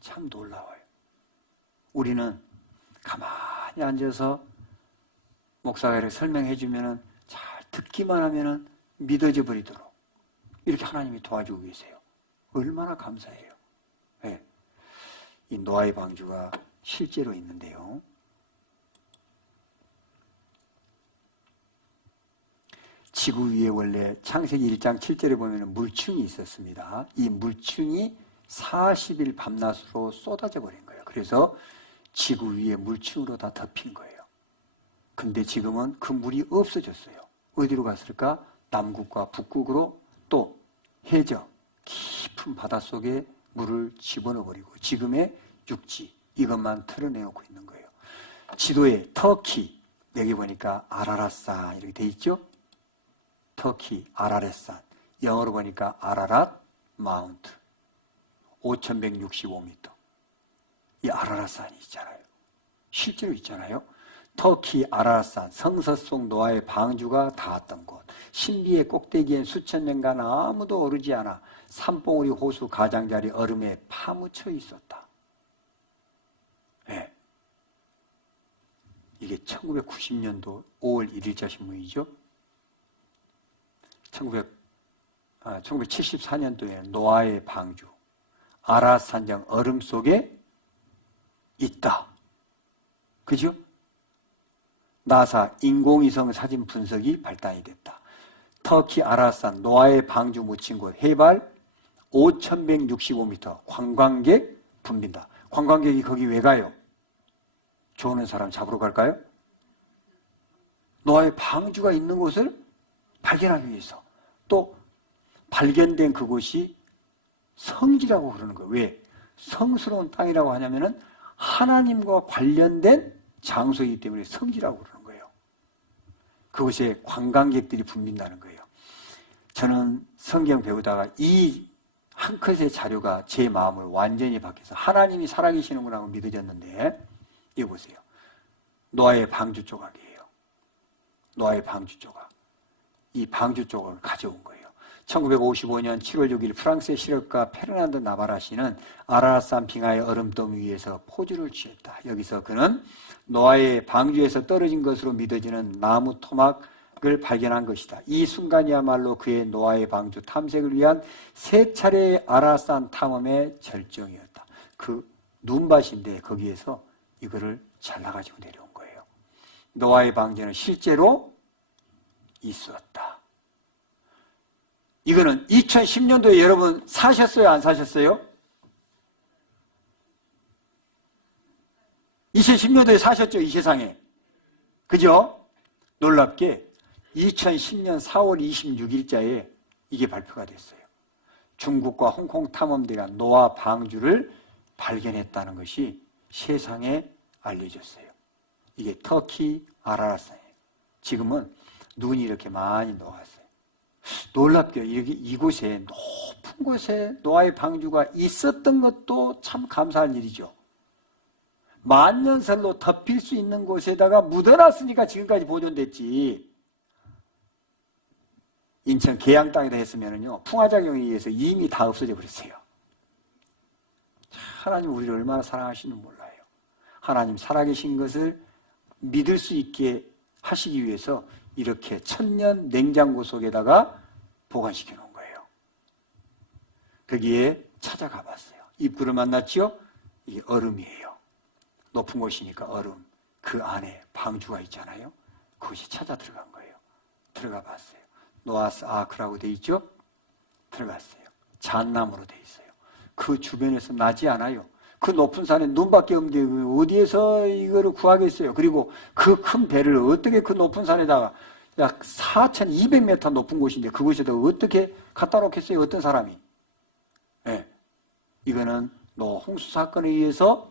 참 놀라워요. 우리는 가만히 앉아서 목사가 이렇게 설명해주면은 잘 듣기만 하면은 믿어져 버리도록 이렇게 하나님이 도와주고 계세요. 얼마나 감사해요. 네. 이 노아의 방주가 실제로 있는데요. 지구 위에 원래 창세기 1장 7절에 보면 물층이 있었습니다. 이 물층이 40일 밤낮으로 쏟아져 버린 거예요. 그래서 지구 위에 물층으로 다 덮인 거예요. 근데 지금은 그 물이 없어졌어요. 어디로 갔을까? 남극과 북극으로 또 해저, 깊은 바닷속에 물을 집어넣어 버리고 지금의 육지, 이것만 털어내놓고 있는 거예요. 지도에 터키, 여기 보니까 아라랏산 이렇게 돼 있죠? 터키, 아라랏산. 영어로 보니까 아라랏 마운트. 5,165m. 이 아라랏산이 있잖아요. 실제로 있잖아요. 터키 아라랏산, 성서 속 노아의 방주가 닿았던 곳. 신비의 꼭대기엔 수천 년간 아무도 오르지 않아 산봉우리 호수 가장자리 얼음에 파묻혀 있었다. 네. 이게 1990년도 5월 1일자 신문이죠. 1974년도에 노아의 방주, 아라삿산장 얼음 속에 있다. 그죠? 나사 인공위성 사진 분석이 발달이 됐다. 터키 아라삿산 노아의 방주 묻힌 곳 해발 5,165m. 관광객 붐빈다. 관광객이 거기 왜 가요? 좋은 사람 잡으러 갈까요? 노아의 방주가 있는 곳을 발견하기 위해서. 또 발견된 그곳이 성지라고 그러는 거예요. 왜? 성스러운 땅이라고 하냐면은 하나님과 관련된 장소이기 때문에 성지라고 그러는 거예요. 그곳에 관광객들이 붐빈다는 거예요. 저는 성경 배우다가 이 한 컷의 자료가 제 마음을 완전히 바뀌어서 하나님이 살아계시는구나 하고 믿어졌는데, 이거 보세요. 노아의 방주 조각이에요. 노아의 방주 조각. 이 방주 조각을 가져온 거예요. 1955년 7월 6일 프랑스의 실업가 페르난드 나바라시는 아라랏산 빙하의 얼음덩 위에서 포즈를 취했다. 여기서 그는 노아의 방주에서 떨어진 것으로 믿어지는 나무 토막을 발견한 것이다. 이 순간이야말로 그의 노아의 방주 탐색을 위한 세 차례의 아라랏산 탐험의 절정이었다. 그 눈밭인데 거기에서 이거를 잘라가지고 내려온 거예요. 노아의 방주는 실제로 있었다. 이거는 2010년도에 여러분 사셨어요? 안 사셨어요? 2010년도에 사셨죠? 이 세상에. 그죠? 놀랍게 2010년 4월 26일자에 이게 발표가 됐어요. 중국과 홍콩 탐험대가 노아 방주를 발견했다는 것이 세상에 알려졌어요. 이게 터키 아라랏산이에요. 지금은 눈이 이렇게 많이 녹았어요. 놀랍게요. 이곳에 높은 곳에 노아의 방주가 있었던 것도 참 감사한 일이죠. 만년설로 덮일 수 있는 곳에다가 묻어놨으니까 지금까지 보존됐지. 인천 계양 땅에다 했으면은요, 풍화작용에 의해서 이미 다 없어져 버렸어요. 하나님 우리를 얼마나 사랑하시는지 몰라요. 하나님 살아계신 것을 믿을 수 있게 하시기 위해서 이렇게 천년 냉장고 속에다가 보관시켜 놓은 거예요. 거기에 찾아가 봤어요. 입구를 만났죠? 이게 얼음이에요. 높은 곳이니까 얼음. 그 안에 방주가 있잖아요. 그것이 찾아 들어간 거예요. 들어가 봤어요. 노아스 아크라고 돼 있죠? 들어갔어요. 잣나무로 돼 있어요. 그 주변에서 나지 않아요. 그 높은 산에 눈밖에 없는데 어디에서 이거를 구하겠어요. 그리고 그 큰 배를 어떻게 그 높은 산에다가 약 4,200m 높은 곳인데 그곳에다 어떻게 갖다 놓겠어요? 어떤 사람이. 네. 이거는 홍수 사건에 의해서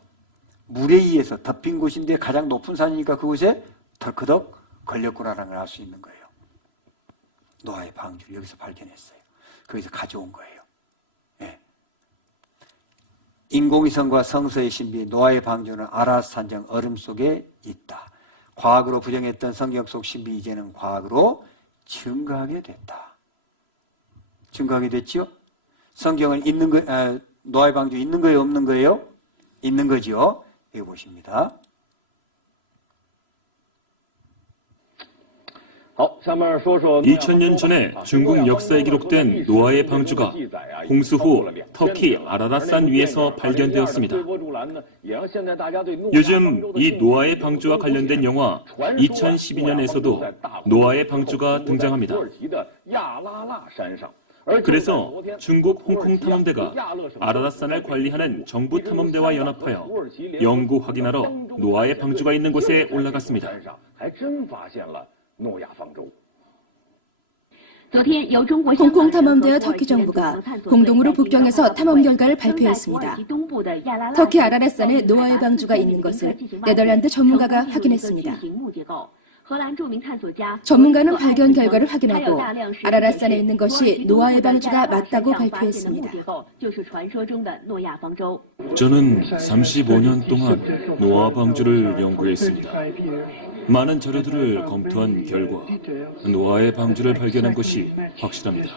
물에 의해서 덮인 곳인데 가장 높은 산이니까 그곳에 덜커덕 걸렸구나라는 걸 알 수 있는 거예요. 노아의 방주를 여기서 발견했어요. 거기서 가져온 거예요. 네. 인공위성과 성서의 신비 노아의 방주는 아라스 산정 얼음 속에 있다. 과학으로 부정했던 성경 속 신비 이제는 과학으로 증거하게 됐다. 증거하게 됐죠? 성경은 있는 거, 노아의 방주 있는 거예요, 없는 거예요? 있는 거죠. 여기 보십니다. 2000년 전에 중국 역사에 기록된 노아의 방주가 홍수 후 터키 아라랏산 위에서 발견되었습니다. 요즘 이 노아의 방주와 관련된 영화 2012년에서도 노아의 방주가 등장합니다. 그래서 중국 홍콩 탐험대가 아라랏산을 관리하는 정부 탐험대와 연합하여 연구 확인하러 노아의 방주가 있는 곳에 올라갔습니다. 홍콩 탐험대와 터키 정부가 공동으로 북경에서 탐험 결과를 발표했습니다. 터키 아라랏산에 노아의 방주가 있는 것을 네덜란드 전문가가 확인했습니다. 전문가는 발견 결과를 확인하고 아라랏산에 있는 것이 노아의 방주가 맞다고 발표했습니다. 저는 35년 동안 노아 방주를 연구했습니다. 많은 자료들을 검토한 결과 노아의 방주를 발견한 것이 확실합니다.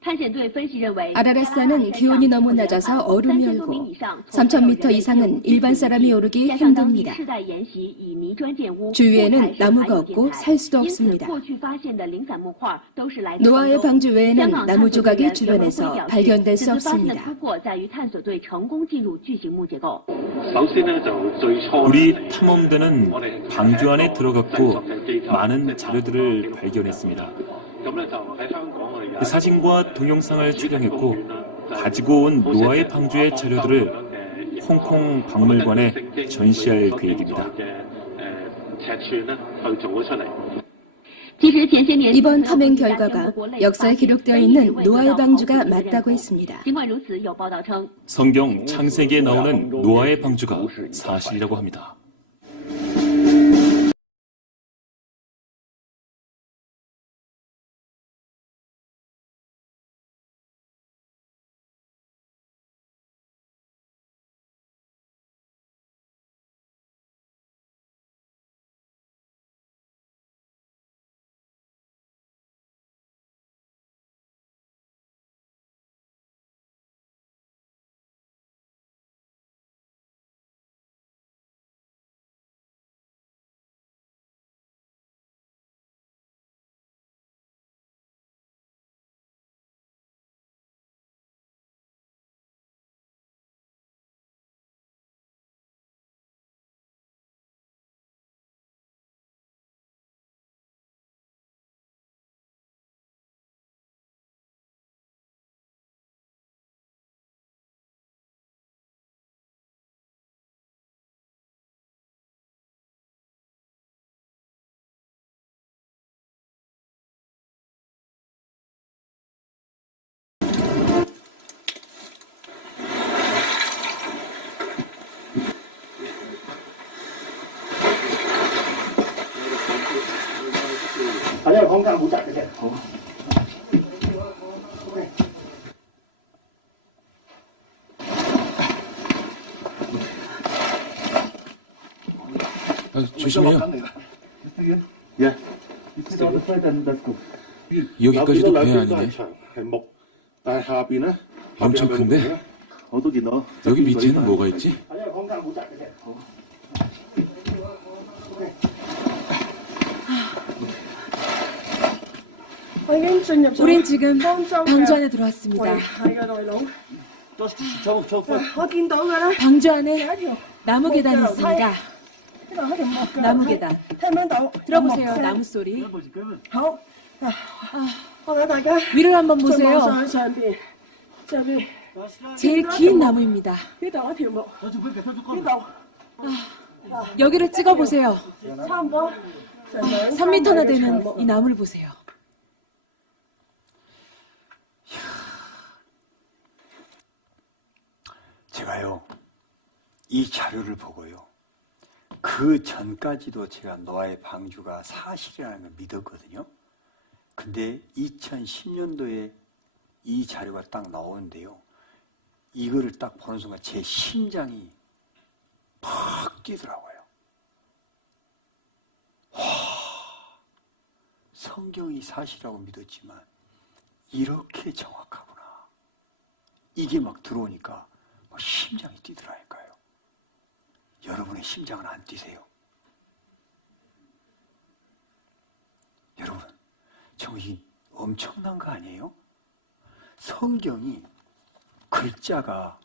아라랏산은 기온이 너무 낮아서 얼음이 얼고 3,000m 이상은 일반 사람이 오르기 힘듭니다. 주위에는 나무가 없고 살 수도 없습니다. 노아의 방주 외에는 나무 조각이 주변에서 발견될 수 없습니다. 우리 탐험대는 방주 안에 들어갔고 많은 자료들을 발견했습니다. 사진과 동영상을 촬영했고 가지고 온 노아의 방주의 자료들을 홍콩 박물관에 전시할 계획입니다. 이번 탐행 결과가 역사에 기록되어 있는 노아의 방주가 맞다고 했습니다. 성경 창세기에 나오는 노아의 방주가 사실이라고 합니다. 조심해요. 여기까지도 배 아니네. 엄청 큰데? 여기 밑에는 뭐가 있지? 우린 지금 방주 안에 들어왔습니다. 방주 안에 나무 계단이 있습니다. 나무 계단. 들어보세요, 나무 소리. 위를 한번 보세요. 제일 긴 나무입니다. 여기를 찍어보세요. 3m나 되는 이 나무를 보세요. 제가요, 이 자료를 보고요, 그 전까지도 제가 노아의 방주가 사실이라는 걸 믿었거든요. 근데 2010년도에 이 자료가 딱 나오는데요, 이거를 딱 보는 순간 제 심장이 팍 뛰더라고요. 와, 성경이 사실이라고 믿었지만 이렇게 정확하구나. 이게 막 들어오니까 막 심장이 뛰더라니까요. 여러분의 심장은 안 뛰세요? 여러분, 정말 엄청난 거 아니에요? 성경이 글자가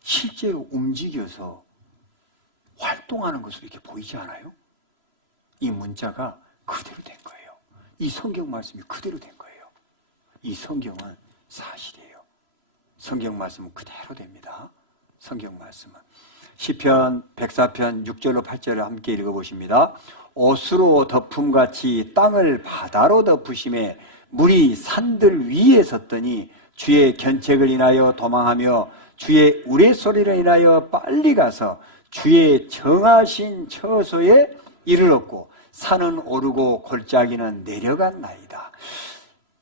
실제로 움직여서 활동하는 것으로 이렇게 보이지 않아요? 이 문자가 그대로 된 거예요. 이 성경 말씀이 그대로 된 거예요. 이 성경은 사실이에요. 성경 말씀은 그대로 됩니다. 성경 말씀은. 시편 104편 6절로 8절을 함께 읽어보십니다. 옷으로 덮음같이 땅을 바다로 덮으심에 물이 산들 위에 섰더니 주의 견책을 인하여 도망하며 주의 우레소리를 인하여 빨리 가서 주의 정하신 처소에 이르렀고 산은 오르고 골짜기는 내려갔나이다.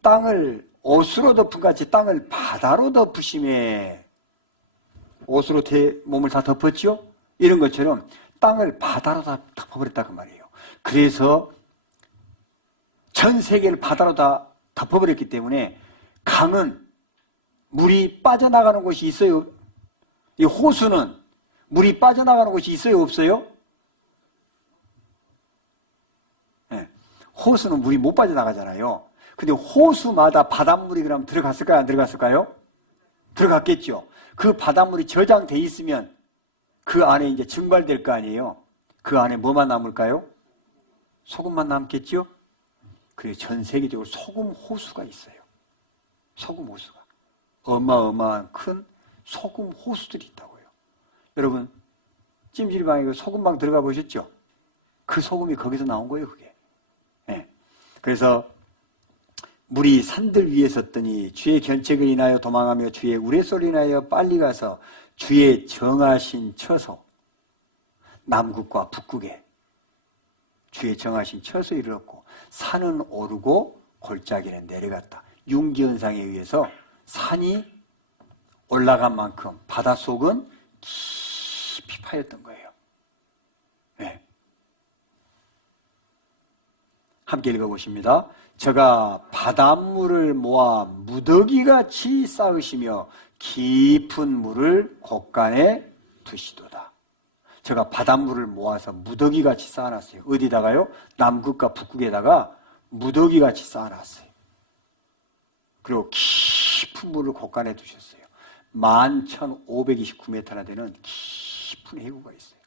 땅을 옷으로 덮음같이 땅을 바다로 덮으심에, 옷으로 몸을 다 덮었죠? 이런 것처럼 땅을 바다로 다 덮어버렸다 그 말이에요. 그래서 전 세계를 바다로 다 덮어버렸기 때문에 강은 물이 빠져나가는 곳이 있어요? 이 호수는 물이 빠져나가는 곳이 있어요? 없어요? 네. 호수는 물이 못 빠져나가잖아요. 근데 호수마다 바닷물이 그럼 들어갔을까요? 안 들어갔을까요? 들어갔겠죠. 그 바닷물이 저장돼 있으면 그 안에 이제 증발될 거 아니에요. 그 안에 뭐만 남을까요? 소금만 남겠죠? 그래서 전 세계적으로 소금 호수가 있어요. 소금 호수가. 어마어마한 큰 소금 호수들이 있다고요. 여러분, 찜질방에 그 소금방 들어가 보셨죠? 그 소금이 거기서 나온 거예요, 그게. 네. 그래서 물이 산들 위에 섰더니 주의 견책을 인하여 도망하며 주의 우레소리를 인하여 빨리 가서 주의 정하신 처소, 남극과 북극에 주의 정하신 처소에 이르렀고 산은 오르고 골짜기는 내려갔다. 융기현상에 의해서 산이 올라간 만큼 바닷속은 깊이 파였던 거예요. 네. 함께 읽어보십니다. 저가 바닷물을 모아 무더기같이 쌓으시며 깊은 물을 곳간에 두시도다. 제가 바닷물을 모아서 무더기같이 쌓아놨어요. 어디다가요? 남극과 북극에다가 무더기같이 쌓아놨어요. 그리고 깊은 물을 곳간에 두셨어요. 11,529m나 되는 깊은 해구가 있어요.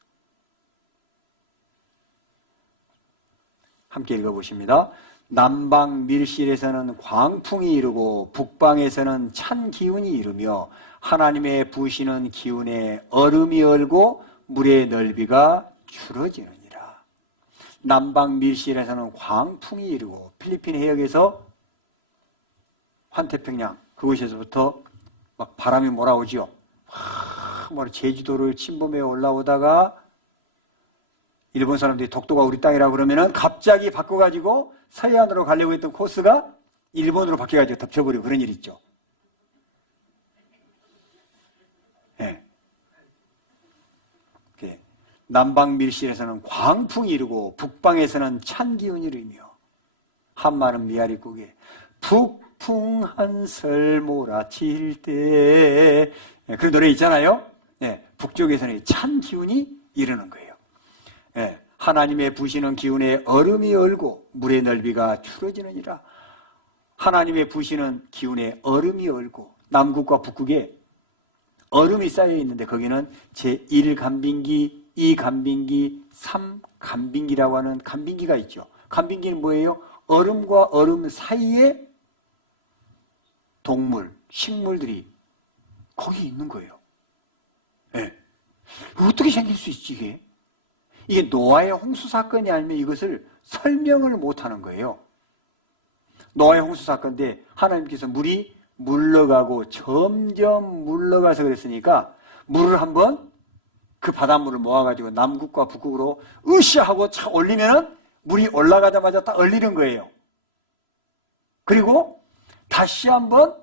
함께 읽어보십니다. 남방 밀실에서는 광풍이 이르고 북방에서는 찬 기운이 이르며 하나님의 부으시는 기운에 얼음이 얼고 물의 넓이가 줄어지느니라. 남방 밀실에서는 광풍이 이르고 필리핀 해역에서 환태평양 그곳에서부터 막 바람이 몰아오죠. 제주도를 침범해 올라오다가 일본 사람들이 독도가 우리 땅이라고 그러면은 갑자기 바꿔가지고 서해안으로 가려고 했던 코스가 일본으로 바뀌어가지고 덮쳐버리고 그런 일이 있죠. 예. 네. 남방 밀실에서는 광풍이 이르고 북방에서는 찬 기운이 이르며 한마는 미아리국에 북풍 한설 몰아칠 때 그런 노래 있잖아요. 예. 북쪽에서는 찬 기운이 이르는 거예요. 예. 하나님의 부시는 기운에 얼음이 얼고 물의 넓이가 줄어지느니라. 하나님의 부시는 기운에 얼음이 얼고 남극과 북극에 얼음이 쌓여 있는데 거기는 제1간빙기, 2간빙기, 3간빙기라고 하는 간빙기가 있죠. 간빙기는 뭐예요? 얼음과 얼음 사이에 동물, 식물들이 거기 있는 거예요. 네. 어떻게 생길 수 있지 이게? 이게 노아의 홍수 사건이 아니면 이것을 설명을 못하는 거예요. 노아의 홍수 사건인데 하나님께서 물이 물러가고 점점 물러가서 그랬으니까 물을 한번 그 바닷물을 모아가지고 남극과 북극으로 으쌰하고 차 올리면은 물이 올라가자마자 딱 얼리는 거예요. 그리고 다시 한번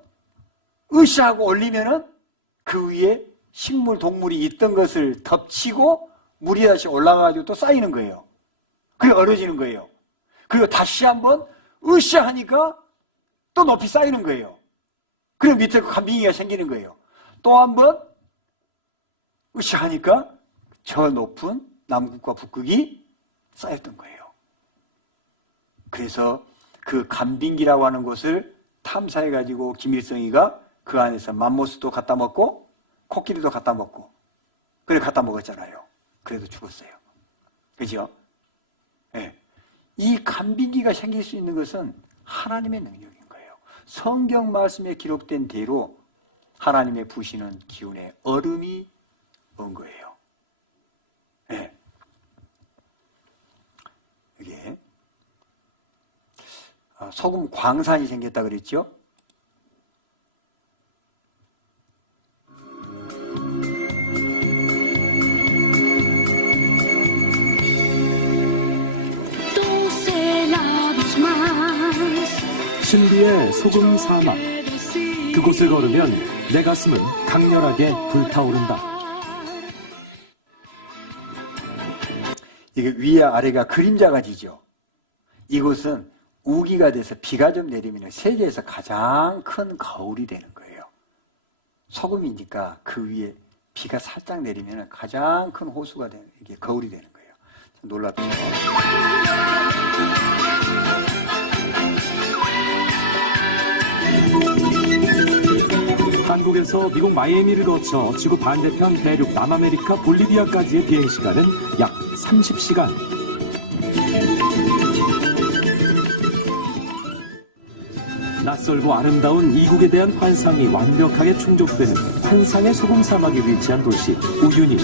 으쌰하고 올리면은 그 위에 식물, 동물이 있던 것을 덮치고 물이 다시 올라가가지고 또 쌓이는 거예요. 그게 얼어지는 거예요. 그리고 다시 한번 으쌰하니까 또 높이 쌓이는 거예요. 그리고 밑에 간빙이가 생기는 거예요. 또 한번 으쌰하니까 저 높은 남극과 북극이 쌓였던 거예요. 그래서 그 간빙기라고 하는 곳을 탐사해가지고 김일성이가 그 안에서 맘모스도 갖다 먹고 코끼리도 갖다 먹고 그래 갖다 먹었잖아요. 그래도 죽었어요. 그죠? 네. 이 간빙기가 생길 수 있는 것은 하나님의 능력인 거예요. 성경 말씀에 기록된 대로 하나님의 부시는 기운에 얼음이 온 거예요. 네. 이게 소금 광산이 생겼다 그랬죠? 신비의 소금 사막. 그곳을 걸으면 내 가슴은 강렬하게 불타오른다. 이게 위에 아래가 그림자가 지죠. 이곳은 우기가 돼서 비가 좀 내리면 세계에서 가장 큰 거울이 되는 거예요. 소금이니까 그 위에 비가 살짝 내리면 가장 큰 호수가 되는, 이게 거울이 되는 거예요. 참 놀랍죠. 한국에서 미국 마이애미를 거쳐 지구 반대편 대륙 남아메리카 볼리비아까지의 비행시간은 약 30시간. 낯설고 아름다운 이국에 대한 환상이 완벽하게 충족되는 환상의 소금 사막에 위치한 도시 우유니.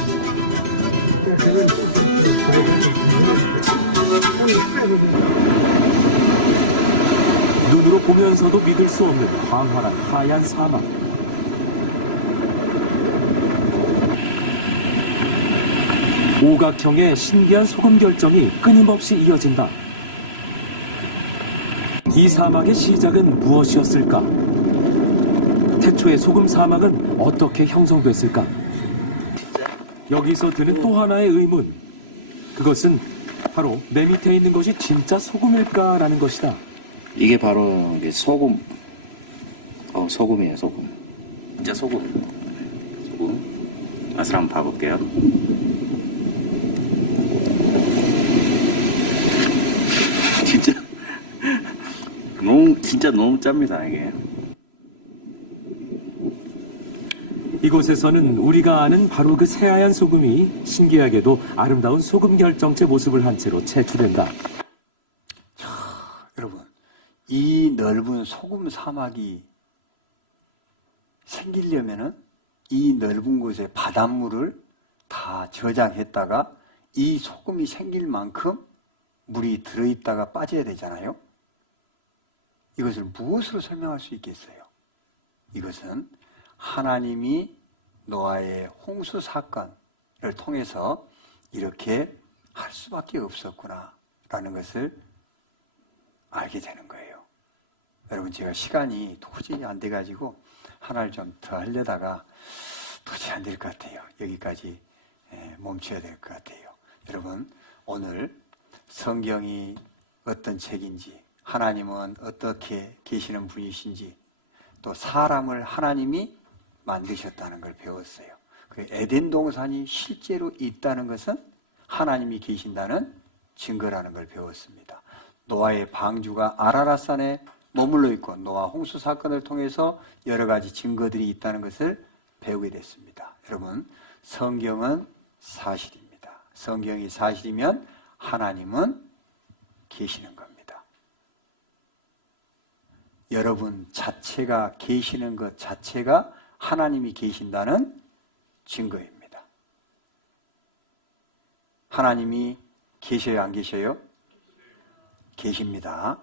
눈으로 보면서도 믿을 수 없는 광활한 하얀 사막. 오각형의 신기한 소금 결정이 끊임없이 이어진다. 이 사막의 시작은 무엇이었을까? 태초의 소금 사막은 어떻게 형성됐을까? 여기서 드는 또 하나의 의문. 그것은 바로 내 밑에 있는 것이 진짜 소금일까라는 것이다. 이게 바로 소금. 소금이에요, 소금. 진짜 소금. 소금. 맛을 한번 봐볼게요. 진짜 너무 짭니다, 이게. 이곳에서는 우리가 아는 바로 그 새하얀 소금이 신기하게도 아름다운 소금 결정체 모습을 한 채로 채취된다. 자, 여러분, 이 넓은 소금 사막이 생기려면은 이 넓은 곳에 바닷물을 다 저장했다가 이 소금이 생길 만큼 물이 들어있다가 빠져야 되잖아요. 이것을 무엇으로 설명할 수 있겠어요? 이것은 하나님이 노아의 홍수 사건을 통해서 이렇게 할 수밖에 없었구나라는 것을 알게 되는 거예요. 여러분, 제가 시간이 도저히 안 돼가지고 하나를 좀 더 하려다가 도저히 안 될 것 같아요. 여기까지 멈춰야 될 것 같아요. 여러분, 오늘 성경이 어떤 책인지, 하나님은 어떻게 계시는 분이신지, 또 사람을 하나님이 만드셨다는 걸 배웠어요. 그 에덴 동산이 실제로 있다는 것은 하나님이 계신다는 증거라는 걸 배웠습니다. 노아의 방주가 아라랏산에 머물러 있고 노아 홍수 사건을 통해서 여러 가지 증거들이 있다는 것을 배우게 됐습니다. 여러분, 성경은 사실입니다. 성경이 사실이면 하나님은 계시는 겁니다. 여러분 자체가 계시는 것 자체가 하나님이 계신다는 증거입니다. 하나님이 계셔요, 안 계셔요? 계십니다.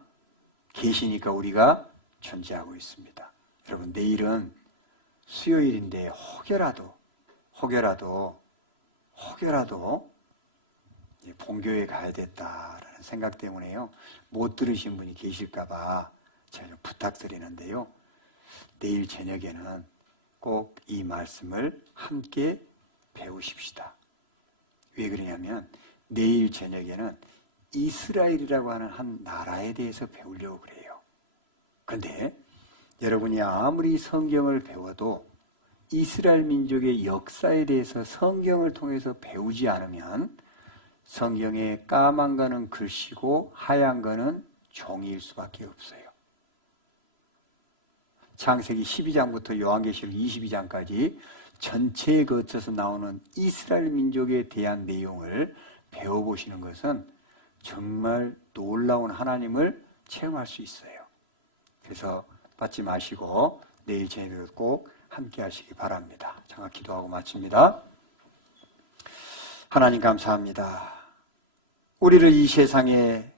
계시니까 우리가 존재하고 있습니다. 여러분, 내일은 수요일인데 혹여라도 본교에 가야 됐다라는 생각 때문에요. 못 들으신 분이 계실까봐 제가 좀 부탁드리는데요. 내일 저녁에는 꼭 이 말씀을 함께 배우십시다. 왜 그러냐면 내일 저녁에는 이스라엘이라고 하는 한 나라에 대해서 배우려고 그래요. 그런데 여러분이 아무리 성경을 배워도 이스라엘 민족의 역사에 대해서 성경을 통해서 배우지 않으면 성경에 까만 거는 글씨고 하얀 거는 종이일 수밖에 없어요. 창세기 12장부터 요한계시록 22장까지 전체에 거쳐서 나오는 이스라엘 민족에 대한 내용을 배워보시는 것은 정말 놀라운 하나님을 체험할 수 있어요. 그래서 받지 마시고 내일 저녁에 꼭 함께 하시기 바랍니다. 장학 기도하고 마칩니다. 하나님 감사합니다. 우리를 이 세상에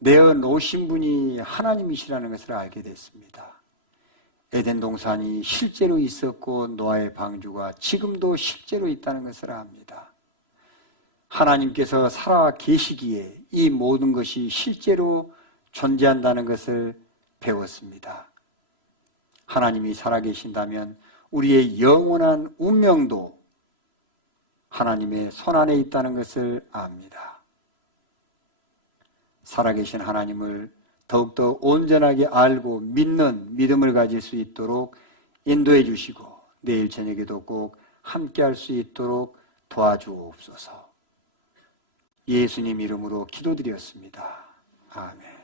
내어놓으신 분이 하나님이시라는 것을 알게 됐습니다. 에덴 동산이 실제로 있었고 노아의 방주가 지금도 실제로 있다는 것을 압니다. 하나님께서 살아 계시기에 이 모든 것이 실제로 존재한다는 것을 배웠습니다. 하나님이 살아계신다면 우리의 영원한 운명도 하나님의 손안에 있다는 것을 압니다. 살아계신 하나님을 더욱더 온전하게 알고 믿는 믿음을 가질 수 있도록 인도해 주시고 내일 저녁에도 꼭 함께 할 수 있도록 도와주옵소서. 예수님 이름으로 기도드렸습니다. 아멘.